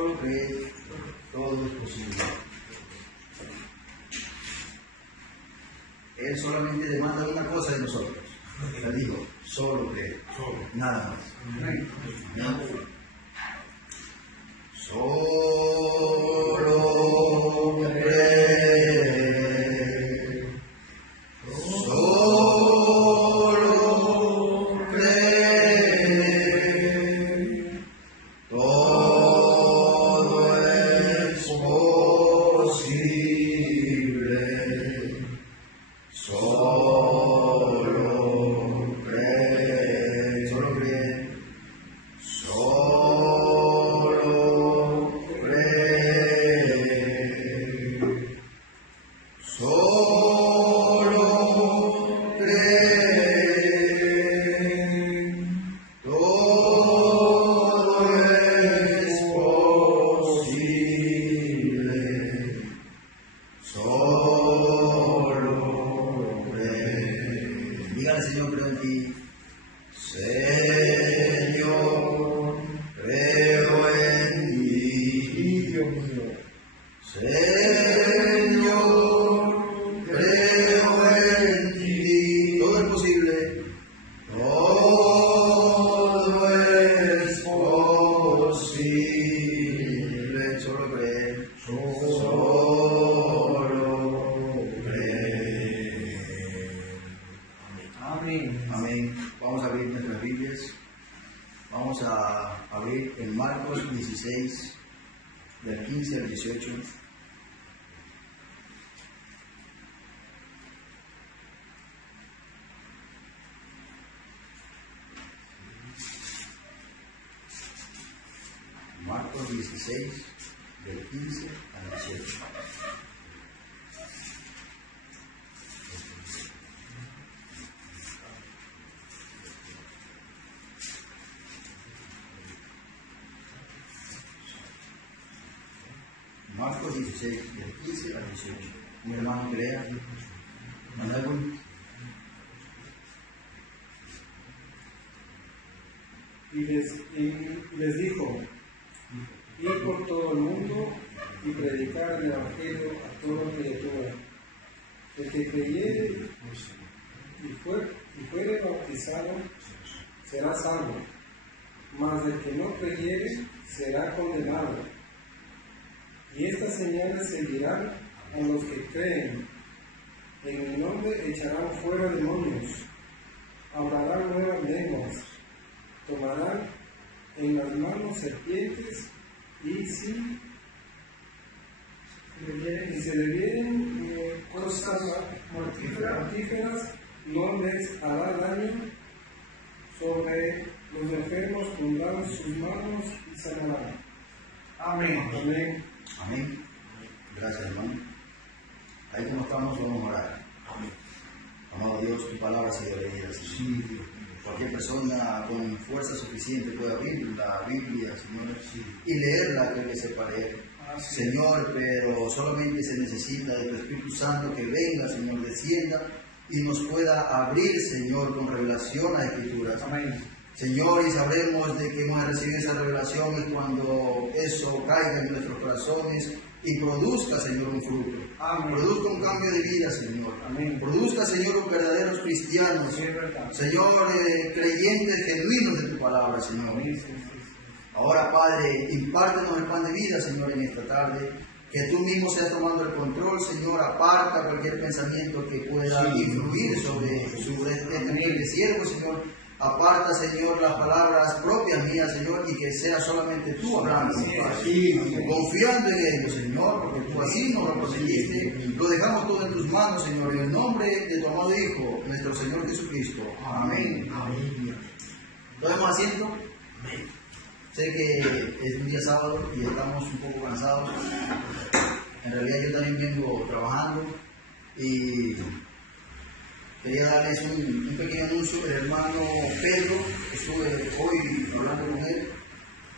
solo cree, todo es posible. Él solamente demanda una cosa de nosotros. Él dijo, solo cree, nada más. ¿No? Solo cree, solo cree, todo es posible. Solo cree, solo cree, solo cree, solo cree, todo es posible. Solo cree. Dígale, Señor, creo en ti. Señor, creo en ti. Señor, creo en ti. Todo es posible. Todo es posible. Solo cree. Solo cree. Amén. Amén. Vamos a abrir nuestras Biblias. Vamos a abrir en Marcos 16, del 15 al 18. Marcos 16, del 15 al 18. Marcos 16, del 15 al 18. Mi hermano crea. Mandalo. Y les dijo, ir por todo el mundo y predicar el Evangelio a toda criatura. El que creyere y fuere bautizado será salvo, mas el que no creyere será condenado. Y estas señales seguirán a los que creen. En mi nombre echarán fuera demonios, hablarán nuevas lenguas, tomarán en las manos serpientes y si se bebieren cosas mortíferas, no les hará daño. Sobre los enfermos pondrán sus manos y sanarán. Amén. Amén. Amén. Gracias, hermano. Ahí como estamos, vamos a orar. Amén. Amado Dios, tu palabra sea leída. Sí. Cualquier persona con fuerza suficiente puede abrir la Biblia, Señor, y leerla, aquel que sepa leer. Señor, pero solamente se necesita de tu Espíritu Santo que venga, Señor, descienda y nos pueda abrir, Señor, con revelación a Escrituras. Amén. Señor, y sabremos de que hemos recibido esa revelación y cuando eso caiga en nuestros corazones y produzca, Señor, un fruto. Amén. Produzca un cambio de vida, Señor. Amén. Produzca, Señor, verdaderos cristianos. Sí, Señor, creyentes genuinos de tu palabra, Señor. Amén. Sí. Ahora, Padre, impártenos el pan de vida, Señor, en esta tarde. Que tú mismo seas tomando el control, Señor. Aparta cualquier pensamiento que pueda influir sobre este siervo, Señor. Aparta, Señor, las palabras propias mías, Señor, y que sea solamente tú hablando, confiando en ello, Señor, porque tú así nos lo prometiste. Lo dejamos todo en tus manos, Señor, en el nombre de tu amado Hijo, nuestro Señor Jesucristo. Amén. Amén. ¿Tomemos asiento? Amén. Sé que es un día sábado y estamos un poco cansados. En realidad yo también vengo trabajando y quería darles un pequeño anuncio. El hermano Pedro, estuve hoy hablando con él,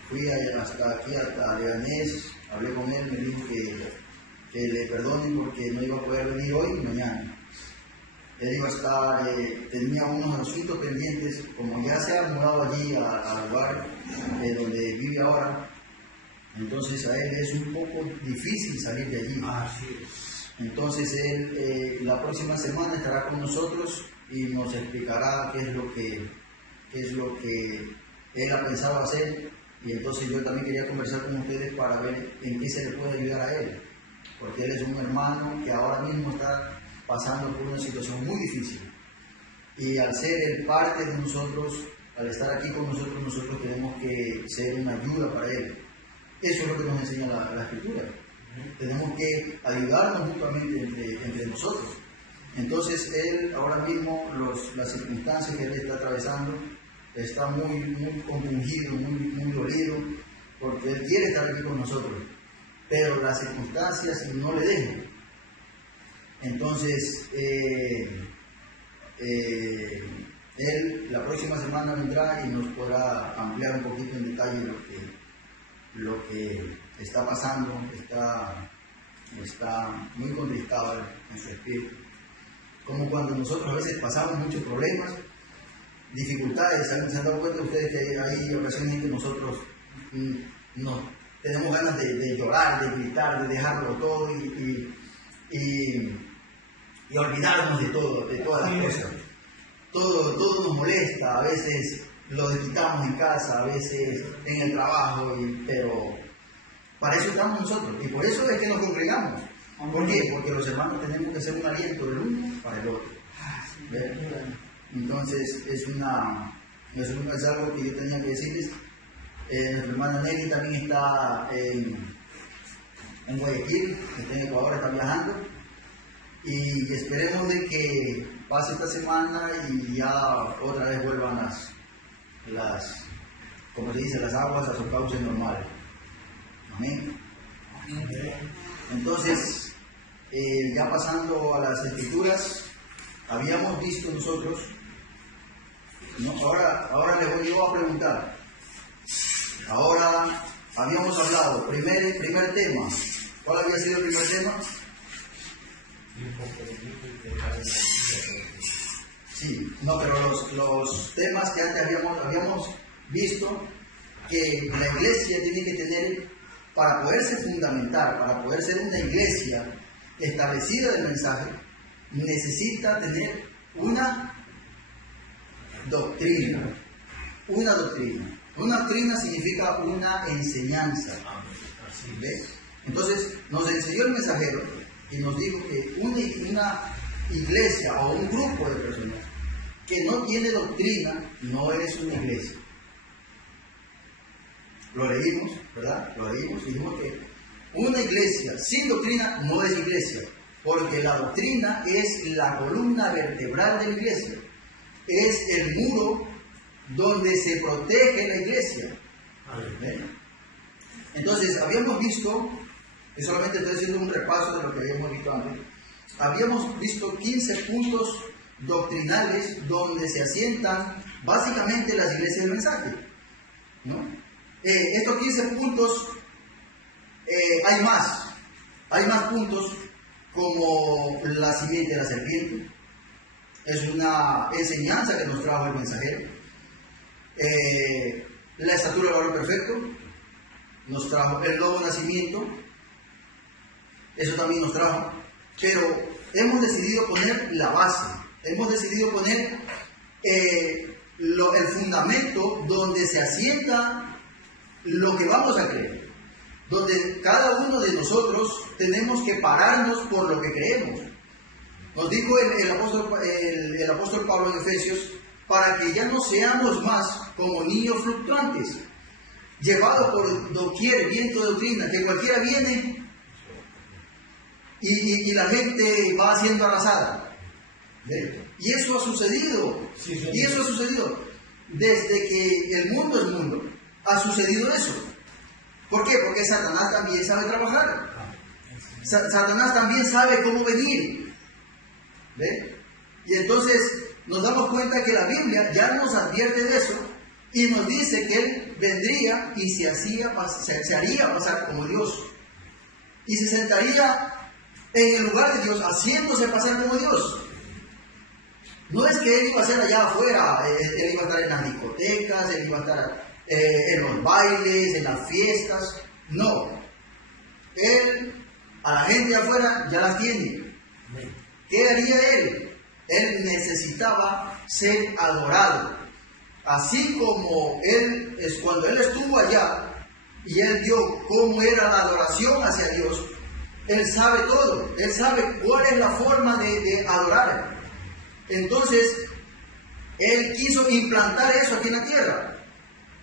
fui hasta aquí, hasta Leganés, hablé con él, me dijo que le perdonen porque no iba a poder venir hoy y mañana. Él iba a estar, tenía unos asuntos pendientes, como ya se ha mudado allí al lugar donde vive ahora, Entonces a él es un poco difícil salir de allí. Así es. Entonces él la próxima semana estará con nosotros y nos explicará qué es lo que él ha pensado hacer. Y entonces yo también quería conversar con ustedes para ver en qué se le puede ayudar a él, porque él es un hermano que ahora mismo está pasando por una situación muy difícil. Y al ser él parte de nosotros, al estar aquí con nosotros, nosotros tenemos que ser una ayuda para él. Eso es lo que nos enseña la Escritura. Tenemos que ayudarnos mutuamente entre nosotros. Entonces él ahora mismo, las circunstancias que él está atravesando, está muy compungido, muy dolido, porque él quiere estar aquí con nosotros, pero las circunstancias no le dejan. Entonces él la próxima semana vendrá y nos podrá ampliar un poquito en detalle lo que está pasando. Está muy contristado en su espíritu, como cuando nosotros a veces pasamos muchos problemas, dificultades. ¿Se han dado cuenta ustedes que hay ocasiones en que nosotros tenemos ganas de llorar, de gritar, de dejarlo todo y olvidarnos de todas las cosas? Todo nos molesta, a veces lo desquitamos en casa, a veces en el trabajo, pero para eso estamos nosotros y por eso es que nos congregamos. ¿Por qué? Porque los hermanos tenemos que ser un aliento del uno para el otro. ¿Ven? Entonces es algo que yo tenía que decirles. Nuestra hermana Nelly también está en Guayaquil, está en Ecuador, está viajando, y esperemos de que pase esta semana y ya otra vez vuelvan como se dice, las aguas a su cauce normal. Amén. Entonces, ya pasando a las Escrituras, habíamos visto nosotros, ¿no? Ahora les voy yo a preguntar. Ahora habíamos hablado, primer tema. ¿Cuál había sido el primer tema? Sí, no, pero los temas que antes habíamos visto que la iglesia tiene que tener, para poderse fundamentar, para poder ser una iglesia establecida del mensaje, necesita tener una doctrina. Una doctrina. Una doctrina significa una enseñanza. ¿Ves? Entonces nos enseñó el mensajero y nos dijo que una iglesia o un grupo de personas que no tiene doctrina no es una iglesia. Lo leímos, ¿verdad? Lo leímos y dijimos que una iglesia sin doctrina no es iglesia, porque la doctrina es la columna vertebral de la iglesia, es el muro donde se protege la iglesia. ¿Ven? Entonces, habíamos visto, y solamente estoy haciendo un repaso de lo que habíamos visto antes, habíamos visto 15 puntos doctrinales donde se asientan básicamente las iglesias del mensaje, ¿no? Estos 15 puntos, hay más puntos, como la simiente de la serpiente. Es una enseñanza que nos trajo el mensajero. La estatura del varón perfecto nos trajo. El nuevo nacimiento, eso también nos trajo. Pero hemos decidido poner la base, hemos decidido poner el fundamento donde se asienta lo que vamos a creer, donde cada uno de nosotros tenemos que pararnos por lo que creemos. Nos dijo el apóstol Pablo en Efesios, para que ya no seamos más como niños fluctuantes, llevados por doquier viento de doctrina, que cualquiera viene y la gente va siendo arrasada. ¿Ve? Y eso ha sucedido, y eso ha sucedido desde que el mundo es mundo. Ha sucedido eso. ¿Por qué? Porque Satanás también sabe trabajar. Satanás también sabe cómo venir. ¿Ve? Y entonces nos damos cuenta que la Biblia ya nos advierte de eso y nos dice que Él vendría y se haría pasar como Dios. Y se sentaría en el lugar de Dios, haciéndose pasar como Dios. No es que Él iba a ser allá afuera, Él iba a estar en las discotecas, Él iba a estar en los bailes, en las fiestas. No. Él a la gente de afuera ya las tiene. ¿Qué haría él? Él necesitaba ser adorado. Así como él, cuando él estuvo allá y él vio cómo era la adoración hacia Dios, él sabe todo. Él sabe cuál es la forma de adorar. Entonces, él quiso implantar eso aquí en la tierra.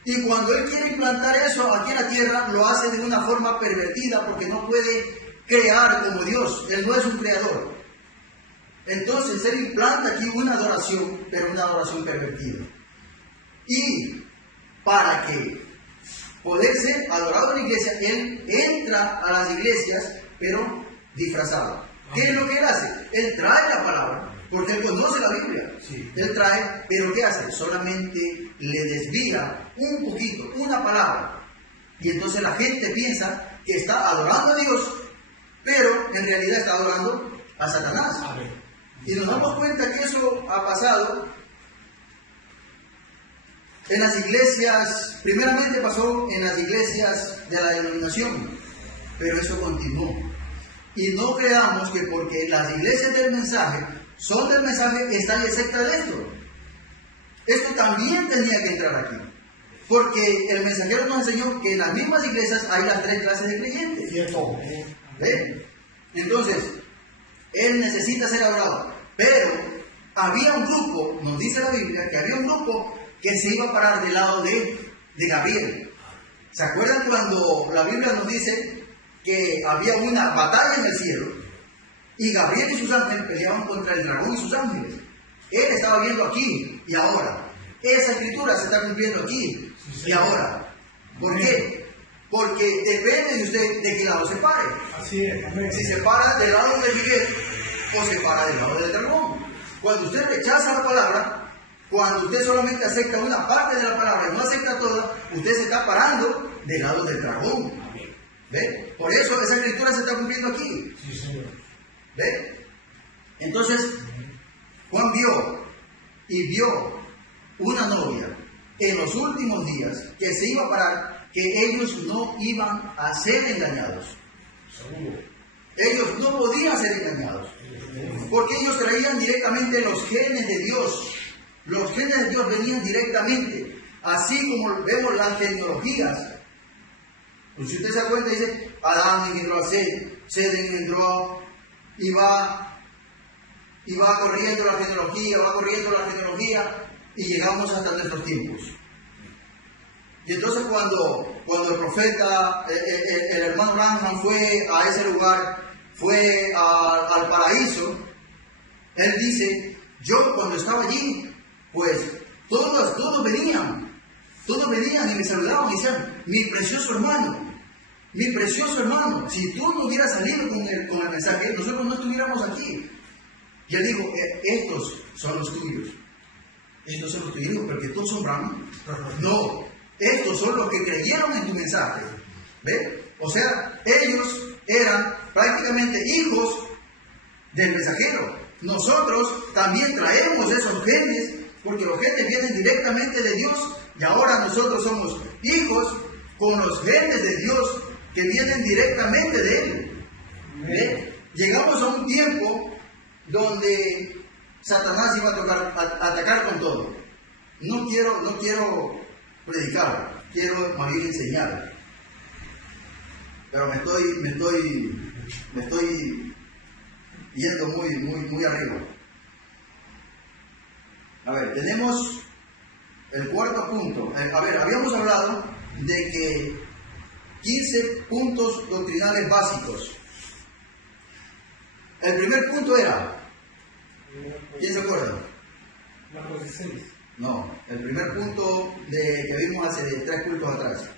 Y cuando él quiere implantar eso aquí en la tierra, lo hace de una forma pervertida porque no puede crear como Dios. Él no es un creador. Entonces él implanta aquí una adoración, pero una adoración pervertida. Y para que poder ser adorado en la iglesia, él entra a las iglesias, pero disfrazado. ¿Qué es lo que él hace? Él trae la palabra, porque él conoce la Biblia. Sí. Él trae, pero ¿qué hace? Solamente le desvía un poquito, una palabra. Y entonces la gente piensa que está adorando a Dios, pero en realidad está adorando a Satanás. Amén. Y nos damos cuenta que eso ha pasado en las iglesias. Primeramente pasó en las iglesias de la denominación, pero eso continuó. Y no creamos que porque las iglesias del mensaje son del mensaje, están exentas de esto. Esto también tenía que entrar aquí, porque el mensajero nos enseñó que en las mismas iglesias hay las tres clases de creyentes. ¿Ven? Entonces, él necesita ser adorado, pero había un grupo, nos dice la Biblia, que había un grupo que se iba a parar del lado de Gabriel. ¿Se acuerdan cuando la Biblia nos dice que había una batalla en el cielo y Gabriel y sus ángeles peleaban contra el dragón y sus ángeles? Él estaba viendo aquí y ahora. Esa escritura se está cumpliendo aquí y ahora. ¿Por qué? Porque depende de usted de qué lado se pare. Así es. Amén. Si se para del lado de Miguel o se para del lado del dragón. Cuando usted rechaza la palabra, cuando usted solamente acepta una parte de la palabra y no acepta toda, usted se está parando del lado del dragón. ¿Ve? Por eso esa escritura se está cumpliendo aquí. Sí, señor. ¿Ve? Entonces, Juan vio una novia en los últimos días que se iba a parar, que ellos no iban a ser engañados. Ellos no podían ser engañados, porque ellos traían directamente los genes de Dios. Los genes de Dios venían directamente, así como vemos las genealogías. Pues si usted se da cuenta, dice, Adán engendró a Sed engendró, y va corriendo la genealogía, y llegamos hasta nuestros tiempos. Y entonces cuando el profeta, el hermano Branham fue a ese lugar, fue al paraíso, él dice, yo cuando estaba allí, pues todos venían y me saludaban y decían, mi precioso hermano, si tú no hubieras salido con el mensaje, nosotros no estuviéramos aquí. Y él dijo, estos son los tuyos. Estos son los tuyos, porque todos son Brahman. No, estos son los que creyeron en tu mensaje. ¿Ve? O sea, ellos eran prácticamente hijos del mensajero. Nosotros también traemos esos genes, porque los genes vienen directamente de Dios, y ahora nosotros somos hijos con los genes de Dios que vienen directamente de Él. ¿Ve? Llegamos a un tiempo donde Satanás iba a atacar con todo. No quiero predicar, quiero más bien enseñar. Pero me estoy yendo muy arriba. A ver, tenemos el cuarto punto. A ver, habíamos hablado de que 15 puntos doctrinales básicos. El primer punto era, ¿quién se acuerda? Marcos 16. No, el primer punto que vimos hace 3 cultos atrás.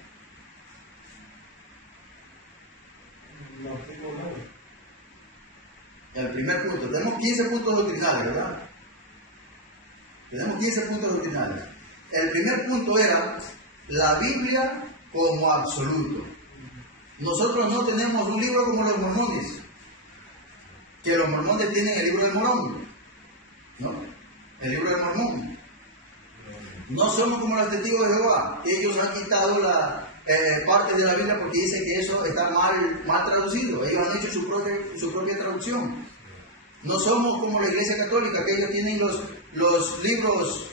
No tengo nada. El primer punto. Tenemos 15 puntos doctrinales, ¿verdad? Tenemos 15 puntos doctrinales. El primer punto era la Biblia como absoluto. Nosotros no tenemos un libro como los mormones, que los mormones tienen el libro del Mormón, ¿no? El libro del Mormón. No somos como los testigos de Jehová, ellos han quitado partes de la Biblia porque dicen que eso está mal traducido. Ellos han hecho su propia traducción. No somos como la Iglesia Católica, que ellos tienen los libros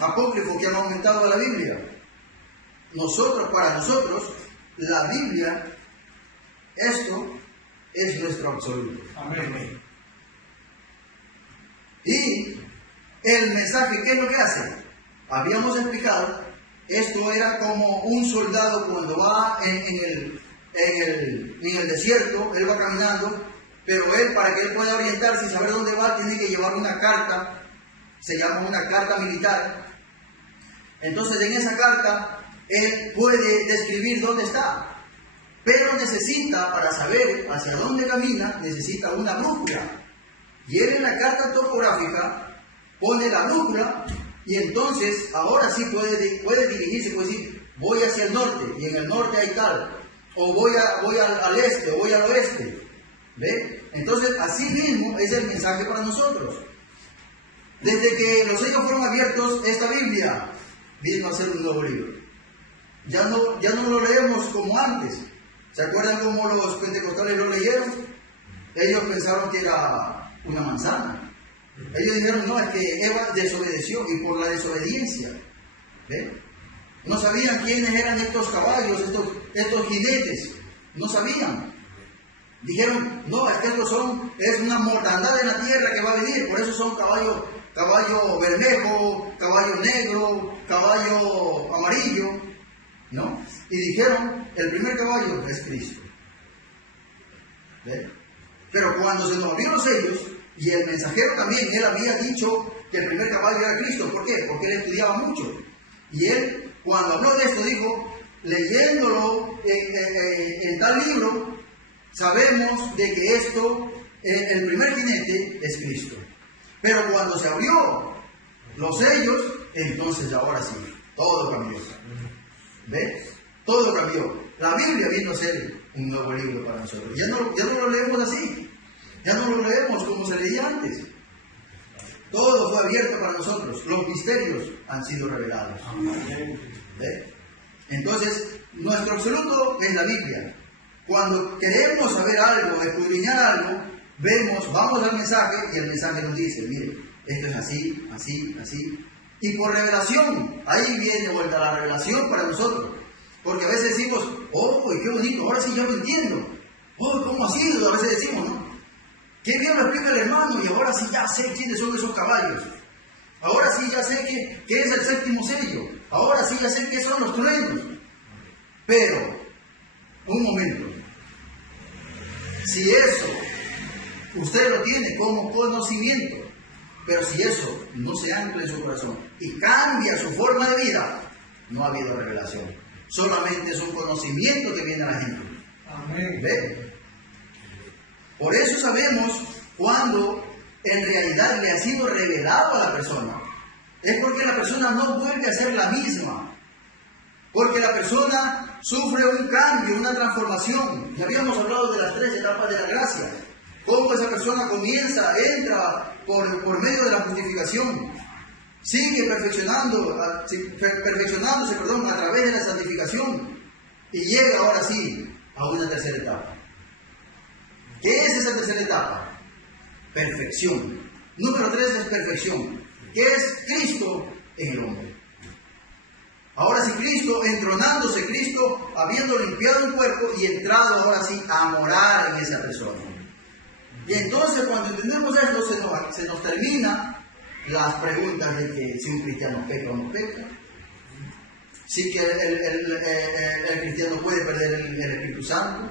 apócrifos que han aumentado a la Biblia. Para nosotros, la Biblia, esto es nuestro absoluto. Amén. Y el mensaje, ¿qué es lo que hace? Habíamos explicado, esto era como un soldado cuando va en el desierto, él va caminando, pero él, para que él pueda orientarse y saber dónde va, tiene que llevar una carta, se llama una carta militar. Entonces, en esa carta, él puede describir dónde está, pero necesita, para saber hacia dónde camina, necesita una brújula. Y él en la carta topográfica pone la brújula y entonces ahora sí puede dirigirse, puede decir, voy hacia el norte y en el norte hay tal, o voy al este o voy al oeste. ¿Ve? Entonces, así mismo es el mensaje para nosotros. Desde que los sellos fueron abiertos, esta Biblia vino a ser un nuevo libro. Ya no lo leemos como antes. ¿Se acuerdan cómo los pentecostales lo leyeron? Ellos pensaron que era una manzana. Ellos dijeron, no, es que Eva desobedeció y por la desobediencia. ¿Ve? No sabían quiénes eran estos caballos, estos jinetes. No sabían. Dijeron, no, es que es una mortandad en la tierra que va a venir, por eso son caballo bermejo, caballo negro, caballo amarillo, ¿no? Y dijeron, el primer caballo es Cristo. ¿Ve? Pero cuando se nos abrieron los sellos, y el mensajero también, él había dicho que el primer caballo era Cristo. ¿Por qué? Porque él estudiaba mucho. Y él, cuando habló de esto, dijo, leyéndolo en tal libro, sabemos de que el primer jinete es Cristo. Pero cuando se abrió los sellos, entonces ahora sí, todo cambió. ¿Ves? Todo cambió. La Biblia vino a ser un nuevo libro para nosotros. Ya no lo leemos así. Ya no lo leemos como se leía antes. Todo fue abierto para nosotros. Los misterios han sido revelados. ¿Ves? Entonces, nuestro absoluto es la Biblia. Cuando queremos saber algo, escudriñar algo, vamos al mensaje y el mensaje nos dice, mire, esto es así, así, así. Y por revelación, ahí viene vuelta la revelación para nosotros. Porque a veces decimos, oh, qué bonito, ahora sí ya lo entiendo. Oh, ¿cómo ha sido? A veces decimos, ¿no? Qué bien lo explica el hermano y ahora sí ya sé quiénes son esos caballos. Ahora sí ya sé qué es el séptimo sello. Ahora sí ya sé qué son los truenos. Pero, un momento. Si eso usted lo tiene como conocimiento, pero si eso no se ancla en su corazón y cambia su forma de vida, no ha habido revelación. Solamente es un conocimiento que viene a la gente. Amén. ¿Ve? Por eso sabemos cuando en realidad le ha sido revelado a la persona. Es porque la persona no vuelve a ser la misma. Porque la persona sufre un cambio, una transformación. Ya habíamos hablado de las 3 etapas de la gracia. Cómo esa persona entra por medio de la justificación. Sigue perfeccionándose a través de la santificación. Y llega ahora sí a una tercera etapa. ¿Qué es esa tercera etapa? Perfección. Número 3 es perfección. ¿Qué es Cristo en el hombre? Ahora sí, Cristo, entronándose, Cristo habiendo limpiado el cuerpo y entrado ahora sí a morar en esa persona. Y entonces cuando entendemos esto se nos termina las preguntas de que si un cristiano peca o no peca, si que el cristiano puede perder el Espíritu Santo,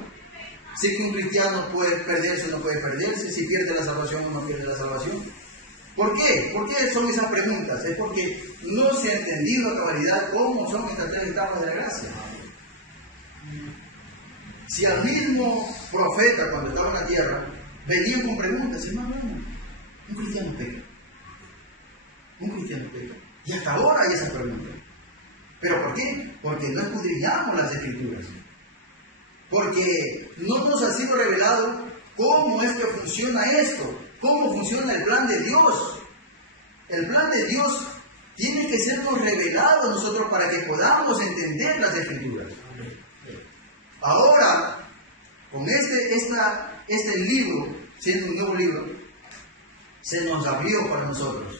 si que un cristiano puede perderse o no puede perderse, si pierde la salvación o no pierde la salvación. ¿Por qué? ¿Por qué son esas preguntas? Es porque no se ha entendido a cabalidad cómo son estas 3 etapas de la gracia. Si al mismo profeta cuando estaba en la tierra venían con preguntas, hermano, un cristiano peca. Un cristiano peca. Y hasta ahora hay esas preguntas. ¿Pero por qué? Porque no escudriñamos las Escrituras. Porque no nos ha sido revelado cómo es que funciona esto. ¿Cómo funciona el plan de Dios? El plan de Dios tiene tiene que sernos revelado a nosotros para que podamos entender las Escrituras. Ahora, con este libro, siendo un nuevo libro, se nos abrió para nosotros.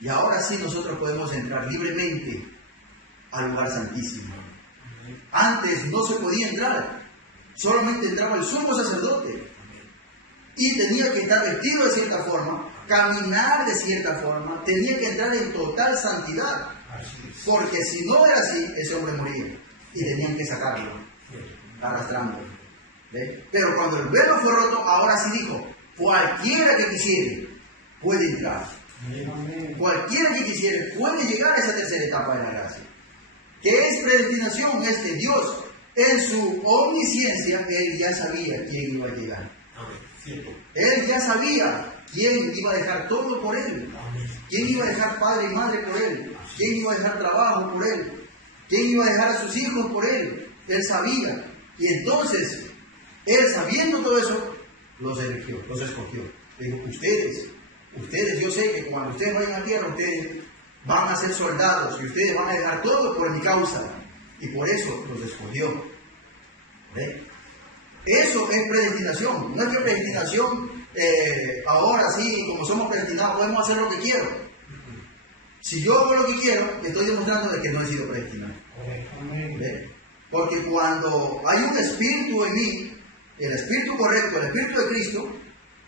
Y ahora sí nosotros podemos entrar libremente al lugar santísimo. Antes no se podía entrar, solamente entraba el sumo sacerdote. Y tenía que estar vestido de cierta forma, caminar de cierta forma, tenía que entrar en total santidad. Porque si no era así, ese hombre moría. Y tenían que sacarlo, arrastrándolo. ¿Ve? Pero cuando el velo fue roto, ahora sí dijo, cualquiera que quisiere puede entrar. Cualquiera que quisiere puede llegar a esa tercera etapa de la gracia. ¿Qué es predestinación? Es que Dios, en su omnisciencia, Él ya sabía quién iba a llegar. Él ya sabía quién iba a dejar todo por Él. Quién iba a dejar padre y madre por Él. Quién iba a dejar trabajo por Él. Quién iba a dejar a sus hijos por Él. Él sabía. Y entonces, Él sabiendo todo eso, los eligió, los escogió. Dijo, ustedes, yo sé que cuando ustedes vayan a tierra, ustedes van a ser soldados y ustedes van a dejar todo por mi causa. Y por eso los escogió. ¿Ve? Eso es predestinación. No es que predestinación, ahora sí, como somos predestinados, podemos hacer lo que quiero. Si yo hago lo que quiero, estoy demostrando de que no he sido predestinado. ¿Ve? Porque cuando hay un espíritu en mí, el espíritu correcto, el espíritu de Cristo,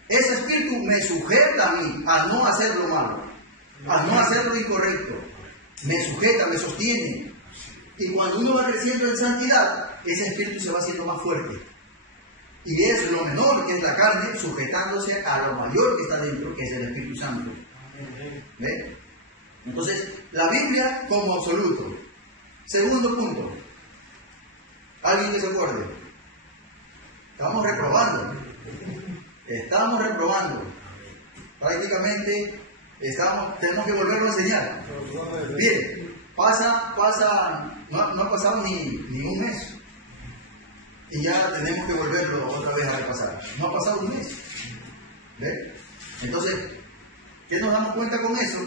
ese espíritu me sujeta a mí a no hacer lo malo, a no hacer lo incorrecto. Me sujeta, me sostiene. Y cuando uno va creciendo en santidad, ese espíritu se va haciendo más fuerte. Y es lo menor, que es la carne, sujetándose a lo mayor que está dentro, que es el Espíritu Santo. ¿Ve? Entonces, la Biblia como absoluto. Segundo punto. ¿Alguien que se acuerde? Estamos reprobando. Prácticamente tenemos que volverlo a enseñar. Bien, no ha pasado ni un mes. Y ya tenemos que volverlo otra vez a repasar. No ha pasado un mes. ¿Ve? Entonces, ¿qué nos damos cuenta con eso?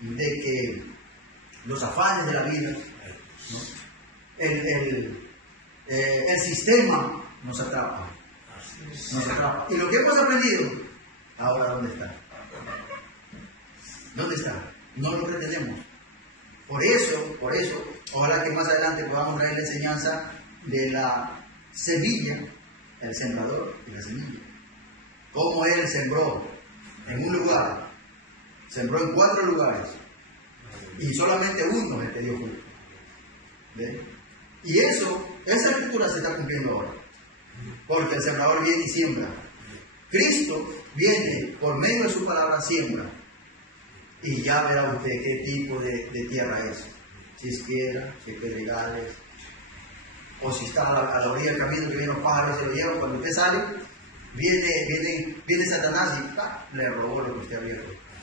De que los afanes de la vida, ¿no? El sistema nos atrapa. Y lo que hemos aprendido, ahora ¿dónde está? ¿Dónde está? No lo retenemos. Por eso, ojalá que más adelante podamos traer la enseñanza de la semilla, el sembrador y la semilla. Cómo él sembró en un lugar, sembró en 4 lugares, y solamente uno es el que dio fruto. ¿Ve? Y esa escritura se está cumpliendo ahora. Porque el sembrador viene y siembra. Cristo viene por medio de su palabra, siembra. Y ya verá usted qué tipo de tierra es. Si es piedra, si es pedregales, o si está a la orilla del camino que vienen los pájaros y se lo llevan. Cuando usted sale, viene Satanás y le robó lo que usted había,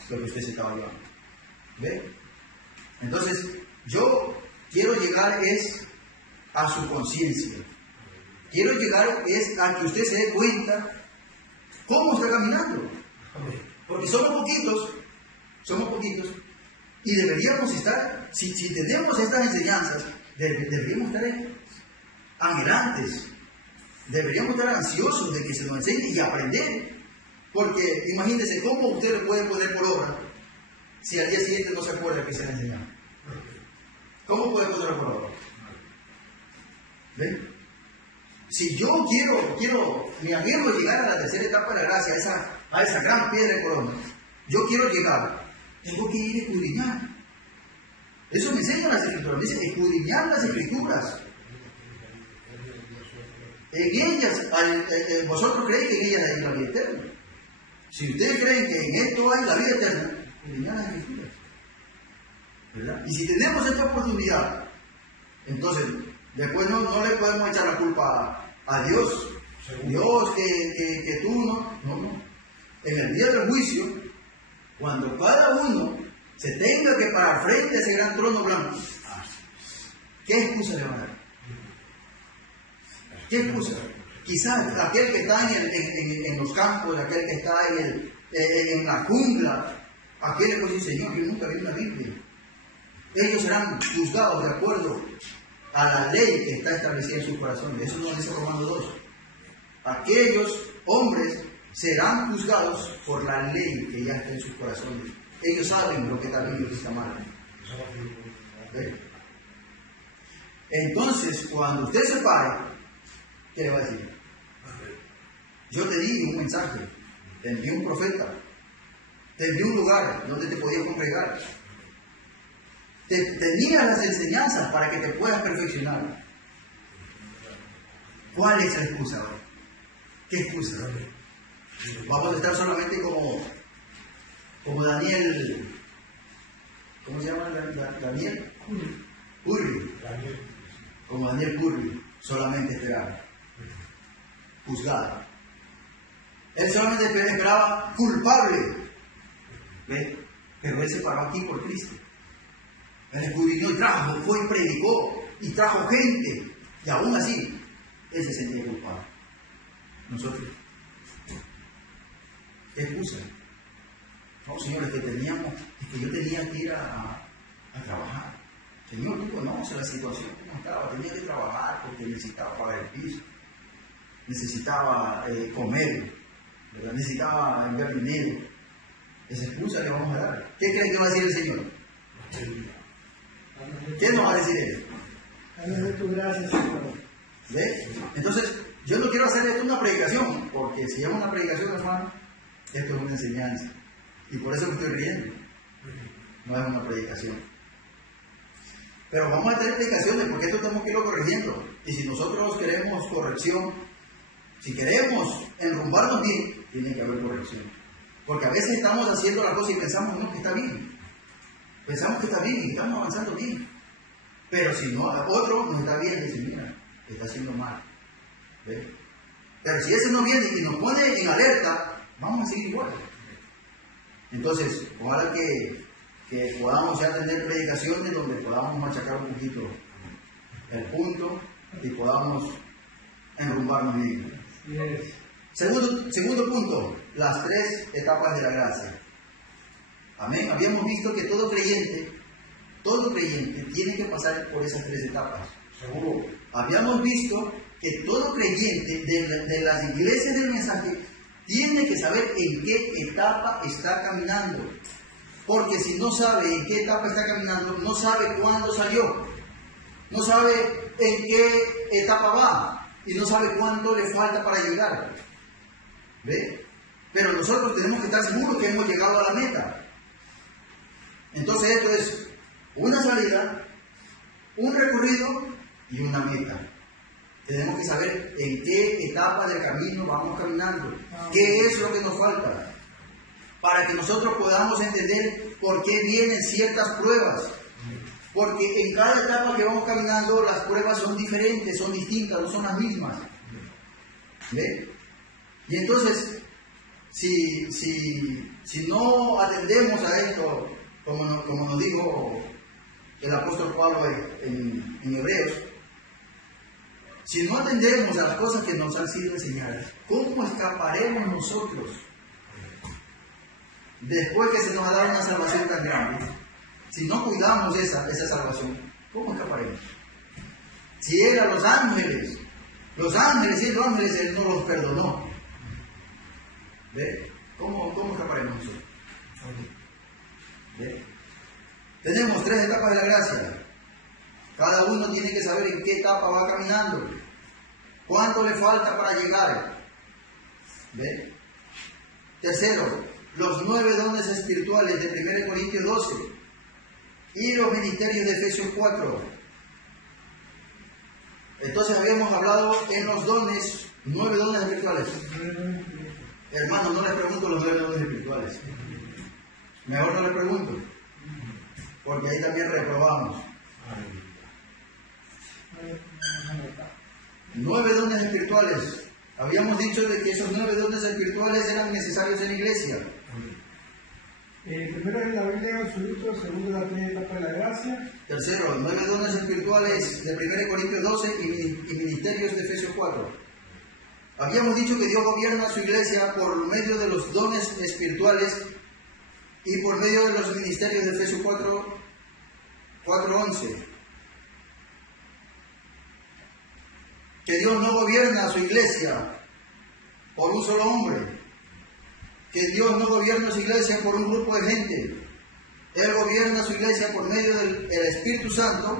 lo que usted se estaba llevando. ¿Ve? Entonces, yo quiero llegar a su conciencia. Quiero llegar a que usted se dé cuenta cómo está caminando. Porque somos poquitos, y deberíamos estar, si tenemos estas enseñanzas, deberíamos estar anhelantes, deberíamos estar ansiosos de que se nos enseñe y aprender. Porque imagínense cómo usted lo puede poner por obra si al día siguiente no se acuerda que se le enseñó. ¿Cómo puede ponerlo por obra? ¿Ven? Si yo quiero, mi amigo, llegar a la tercera etapa de la gracia, a esa gran piedra de corona, yo quiero llegar, tengo que ir a escudriñar. Eso me enseñan las escrituras, me dicen escudriñar las escrituras. En ellas, vosotros creéis que en ellas hay la vida eterna. Si ustedes creen que en esto hay la vida eterna, escudriñar las escrituras. ¿Verdad? Y si tenemos esta oportunidad, entonces después no le podemos echar la culpa a Dios. Dios, que tú no. En el día del juicio, cuando cada uno se tenga que parar frente a ese gran trono blanco, ¿qué excusa le va a dar? ¿Qué excusa? Quizás aquel que está en los campos, aquel que está en la jungla, aquel que dice, Señor, yo nunca vi una Biblia. ellos serán juzgados de acuerdo a la ley que está establecida en sus corazones. Eso nos dice Romanos 2. Aquellos hombres serán juzgados por la ley que ya está en sus corazones. Ellos saben lo que está bien y lo que está mal. ¿Okay? Entonces, cuando usted se pare, ¿qué le va a decir? Yo te di un mensaje, te envié un profeta, te envié un lugar donde te podías congregar. Tenías las enseñanzas para que te puedas perfeccionar. ¿Cuál es la excusa? ¿Qué excusa? Vamos a estar solamente como Daniel. ¿Cómo se llama Daniel? Curry. Como Daniel Curry, solamente esperaba. Juzgado. Él solamente esperaba culpable. ¿Ve? Pero él se paró aquí por Cristo. Él escudriñó y trajo, fue y predicó y trajo gente. Y aún así, él se sentía culpable. Nosotros. ¿Qué excusa? No, Señor, es que yo tenía que ir a trabajar. Señor, tú conoces la situación como estaba. Tenía que trabajar porque necesitaba pagar el piso. Necesitaba comer. ¿Verdad? Necesitaba enviar dinero. Esa excusa le vamos a dar. ¿Qué creen que va a decir el Señor? ¿Qué nos va a decir Él? Dame tu gracia, Señor. ¿Ve? Entonces, yo no quiero hacer esto una predicación, porque si es una predicación, hermano, esto es una enseñanza. Y por eso me estoy riendo. No es una predicación. Pero vamos a tener predicaciones, porque esto tenemos que irlo corrigiendo. Y si nosotros queremos corrección, si queremos enrumbarnos bien, tiene que haber corrección. Porque a veces estamos haciendo las cosas y pensamos no, que está bien. Pensamos que está bien y estamos avanzando bien. Pero si no, otro nos está viendo y dice, mira, está haciendo mal. ¿Ve? Pero si ese no viene y nos pone en alerta, vamos a seguir igual. Entonces, ojalá que podamos ya tener predicaciones donde podamos machacar un poquito el punto y podamos enrumbarnos bien. Yes. Segundo punto, las 3 etapas de la gracia. Amén. Habíamos visto que todo creyente tiene que pasar por esas 3 etapas. Seguro. Habíamos visto que todo creyente de las iglesias del mensaje tiene que saber en qué etapa está caminando. Porque si no sabe en qué etapa está caminando, no sabe cuándo salió. No sabe en qué etapa va. Y no sabe cuánto le falta para llegar. ¿Ve? Pero nosotros tenemos que estar seguros que hemos llegado a la meta. Entonces esto es una salida, un recorrido y una meta. Tenemos que saber en qué etapa del camino vamos caminando, qué es lo que nos falta, para que nosotros podamos entender por qué vienen ciertas pruebas. Porque en cada etapa que vamos caminando las pruebas son diferentes, son distintas, no son las mismas. ¿Ve? Y entonces, si no atendemos a esto, como nos dijo el apóstol Pablo en Hebreos, si no atendemos a las cosas que nos han sido enseñadas, ¿cómo escaparemos nosotros después que se nos ha dado una salvación tan grande? Si no cuidamos esa salvación, ¿cómo escaparemos? Si eran los ángeles, Él no los perdonó. ¿Ve? ¿Cómo escaparemos nosotros? ¿Ve? Tenemos 3 etapas de la gracia. Cada uno tiene que saber en qué etapa va caminando. ¿Cuánto le falta para llegar? ¿Ve? Tercero, los 9 dones espirituales de 1 Corintios 12 y los ministerios de Efesios 4. Entonces habíamos hablado en los dones, 9 dones espirituales. Hermanos, no les pregunto los 9 dones espirituales. Mejor no les pregunto, porque ahí también reprobamos. 9 dones espirituales. Habíamos dicho de que esos 9 dones espirituales eran necesarios en la iglesia. Primero es la Biblia en absoluto, segundo la 3 etapas de la gracia. Tercero, 9 dones espirituales de 1 Corintios 12 y ministerios de Efesios 4. Habíamos dicho que Dios gobierna a su iglesia por medio de los dones espirituales y por medio de los ministerios de Efesios 4, 4:11. Que Dios no gobierna a su iglesia por un solo hombre. Que Dios no gobierna a su iglesia por un grupo de gente. Él gobierna a su iglesia por medio del Espíritu Santo.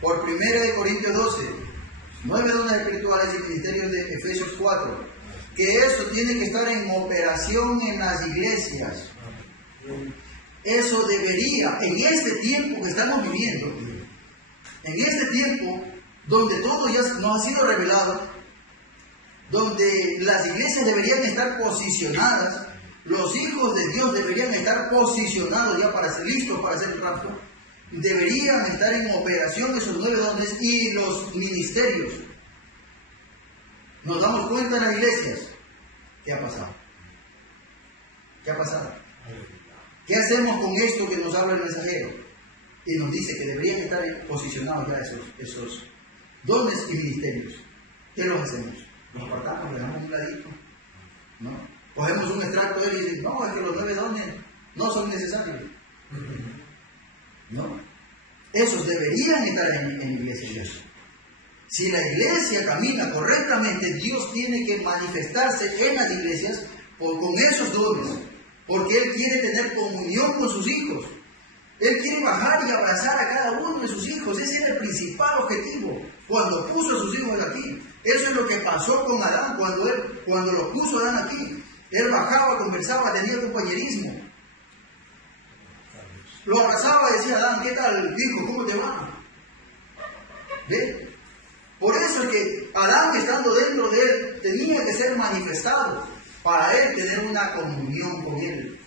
Por 1 Corintios 12. 9 dones espirituales y ministerios de Efesios 4. Que eso tiene que estar en operación en las iglesias. Eso debería, en este tiempo que estamos viviendo, en este tiempo donde todo ya nos ha sido revelado, donde las iglesias deberían estar posicionadas, los hijos de Dios deberían estar posicionados ya para ser listos para hacer el rapto, deberían estar en operación esos 9 dones y los ministerios. Nos damos cuenta en las iglesias. ¿Qué ha pasado? ¿Qué ha pasado? ¿Qué hacemos con esto que nos habla el mensajero? Y nos dice que deberían estar posicionados ya esos dones y ministerios. ¿Qué los hacemos? Nos apartamos, le damos un ladito, ¿no? Cogemos un extracto de él y dicen, no, es que los 9 dones no son necesarios. ¿No? Esos deberían estar en la iglesia de Dios. Si la iglesia camina correctamente, Dios tiene que manifestarse en las iglesias con esos dones, porque Él quiere tener comunión con sus hijos. Él quiere bajar y abrazar a cada uno de sus hijos. Ese era el principal objetivo cuando puso a sus hijos aquí. Eso es lo que pasó con Adán cuando lo puso Adán aquí. Él bajaba, conversaba, tenía compañerismo. Lo abrazaba y decía, Adán, ¿qué tal, hijo? ¿Cómo te va? ¿Ve? Por eso es que Adán, estando dentro de él, tenía que ser manifestado para él tener una comunión con él.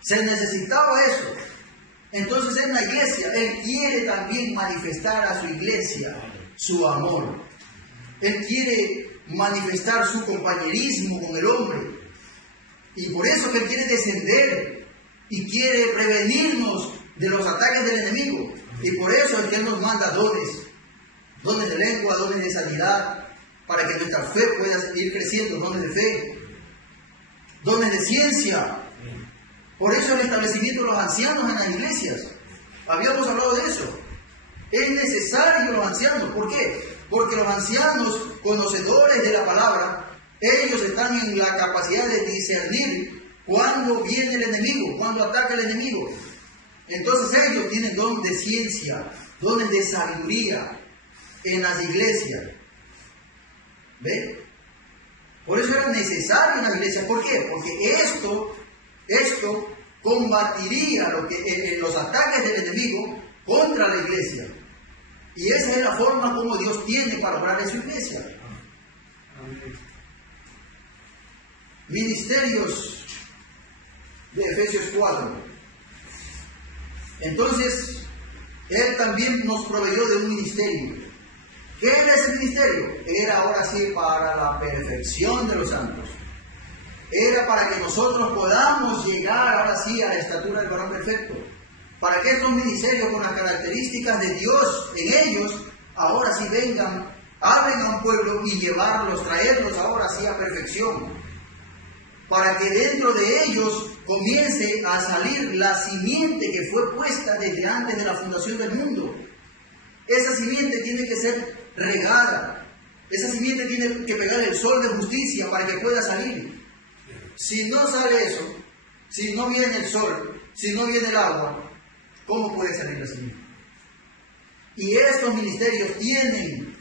Se necesitaba eso. Entonces en la iglesia, Él quiere también manifestar a su iglesia su amor. Él quiere manifestar su compañerismo con el hombre. Y por eso que Él quiere descender y quiere prevenirnos de los ataques del enemigo. Y por eso es que Él nos manda dones. Dones de lengua, dones de sanidad, para que nuestra fe pueda seguir creciendo, dones de fe, dones de ciencia. Por eso el establecimiento de los ancianos en las iglesias. Habíamos hablado de eso. Es necesario los ancianos. ¿Por qué? Porque los ancianos, conocedores de la palabra, ellos están en la capacidad de discernir cuándo viene el enemigo, cuándo ataca el enemigo. Entonces ellos tienen dones de ciencia, dones de sabiduría en las iglesias. ¿Ve? Por eso era necesario en las iglesias. ¿Por qué? Porque esto combatiría los ataques del enemigo contra la iglesia. Y esa es la forma como Dios tiene para obrar en su iglesia. Amén. Ministerios de Efesios 4. Entonces, Él también nos proveyó de un ministerio. ¿Qué era ese ministerio? Era ahora sí para la perfección de los santos. Era para que nosotros podamos llegar ahora sí a la estatura del varón perfecto. Para que estos ministerios con las características de Dios en ellos, ahora sí vengan, hablen a un pueblo y llevarlos, traerlos ahora sí a perfección. Para que dentro de ellos comience a salir la simiente que fue puesta desde antes de la fundación del mundo. Esa simiente tiene que ser regada. Esa simiente tiene que pegar el sol de justicia para que pueda salir. Si no sale eso, si no viene el sol, si no viene el agua, ¿cómo puede salir la simiente? Y estos ministerios tienen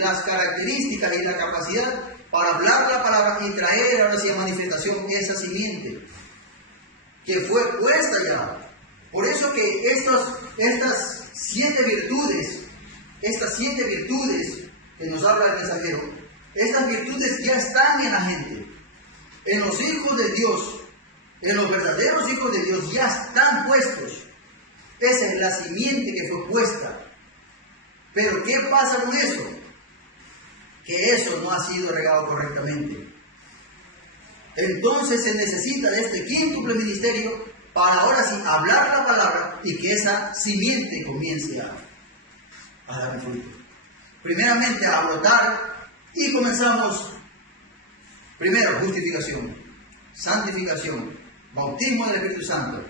las características y la capacidad para hablar la palabra y traer ahora sí a manifestación esa simiente que fue puesta ya. Por eso que estas 7 virtudes que nos habla el mensajero, estas virtudes ya están en la gente, en los hijos de Dios, en los verdaderos hijos de Dios ya están puestos. Esa es la simiente que fue puesta. Pero ¿qué pasa con eso? Que eso no ha sido regado correctamente. Entonces se necesita de este quíntuple ministerio para ahora sí hablar la palabra y que esa simiente comience a dar fruto. Primeramente a brotar y comenzamos primero justificación, santificación, bautismo del Espíritu Santo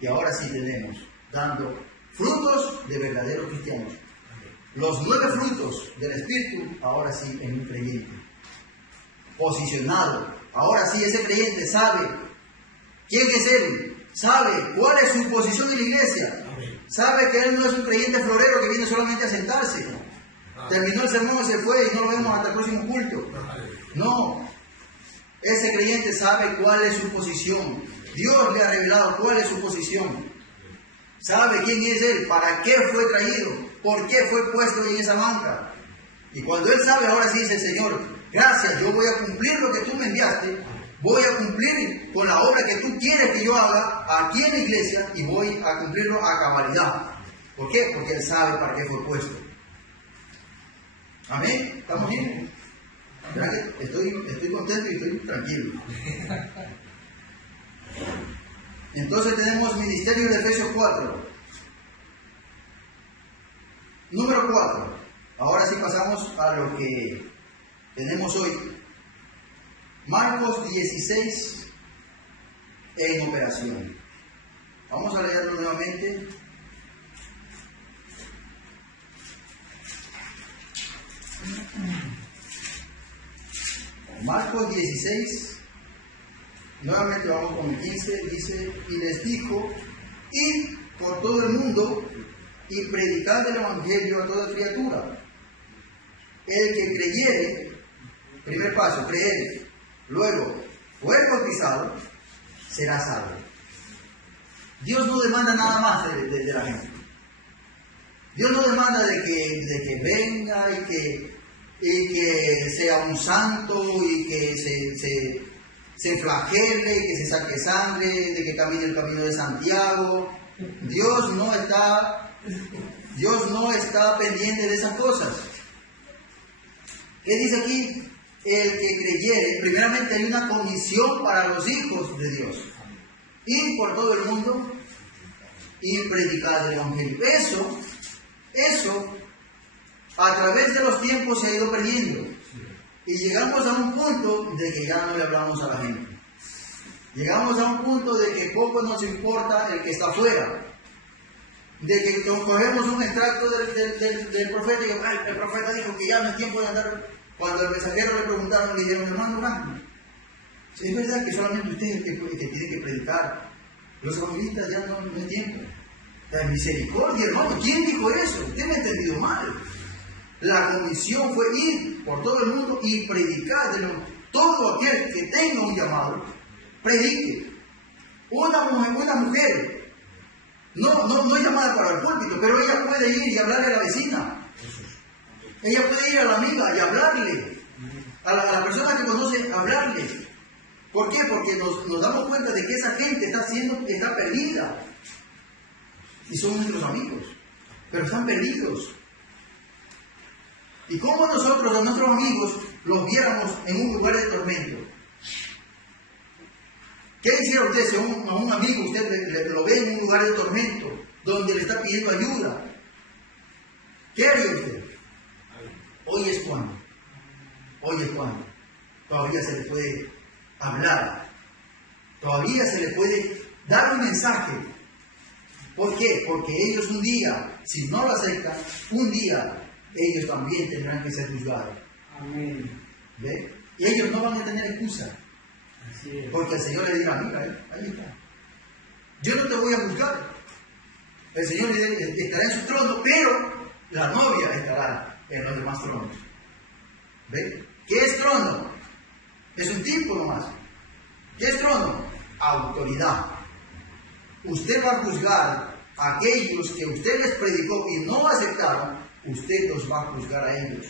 y ahora sí tenemos dando frutos de verdaderos cristianos. Los 9 frutos del Espíritu, ahora sí, en un creyente. Posicionado. Ahora sí, ese creyente sabe quién es él, sabe cuál es su posición en la iglesia, sabe que él no es un creyente florero que viene solamente a sentarse. Terminó el sermón y se fue y no lo vemos hasta el próximo culto. No. Ese creyente sabe cuál es su posición. Dios le ha revelado cuál es su posición. Sabe quién es él, para qué fue traído, por qué fue puesto en esa banca. Y cuando él sabe, ahora sí dice: Señor, gracias, yo voy a cumplir lo que tú me enviaste, voy a cumplir con la obra que tú quieres que yo haga aquí en la iglesia y voy a cumplirlo a cabalidad. ¿Por qué? Porque él sabe para qué fue puesto. Amén. ¿Estamos bien? ¿Verdad que estoy contento y estoy tranquilo? Entonces tenemos ministerio de Efesios 4. Número 4. Ahora sí pasamos a lo que tenemos hoy. Marcos 16 en operación. Vamos a leerlo nuevamente. Marcos 16, nuevamente vamos con el 15, dice: y les dijo: id por todo el mundo y predicad el evangelio a toda criatura. El que creyere, primer paso, creer, luego fue bautizado, será salvo. Dios no demanda nada más de la gente. Dios no demanda de que venga y que sea un santo y que se flagele, que se saque sangre, de que camine el camino de Santiago. Dios no está pendiente de esas cosas. ¿Qué dice aquí? El que creyere, primeramente hay una comisión para los hijos de Dios: ir por todo el mundo y predicar el evangelio. Eso a través de los tiempos se ha ido perdiendo. Y llegamos a un punto de que ya no le hablamos a la gente. Llegamos a un punto de que poco nos importa el que está afuera. De que cogemos un extracto del profeta y el profeta dijo que ya no es tiempo de andar. Cuando el mensajero le preguntaron, le dijeron: hermano Blanco, es verdad que solamente usted es el que tiene que predicar. Los evangelistas ya no es tiempo. La misericordia, hermano, ¿quién dijo eso? Usted me ha entendido mal. La comisión fue ir por todo el mundo y predicar. Todo aquel que tenga un llamado, predique. Una mujer, no llamada para el púlpito, pero ella puede ir y hablarle a la vecina. Ella puede ir a la amiga y hablarle. A la persona que conoce, hablarle. ¿Por qué? Porque nos damos cuenta de que esa gente está perdida. Y son nuestros amigos, pero están perdidos. ¿Y cómo nosotros a nuestros amigos los viéramos en un lugar de tormento? ¿Qué hiciera usted si a un amigo usted lo ve en un lugar de tormento, donde le está pidiendo ayuda? ¿Qué haría usted? Hoy es cuando. Todavía se le puede hablar. Todavía se le puede dar un mensaje. ¿Por qué? Porque ellos un día, si no lo aceptan, un día ellos también tendrán que ser juzgados. Amén. ¿Ve? Y ellos no van a tener excusa. Así es. Porque el Señor le dirá: mira, ahí está. Yo no te voy a juzgar. El Señor estará en su trono, pero la novia estará en los demás tronos. ¿Ve? ¿Qué es trono? Es un tipo nomás. ¿Qué es trono? Autoridad. Usted va a juzgar a aquellos que usted les predicó y no aceptaron. Usted los va a juzgar a ellos.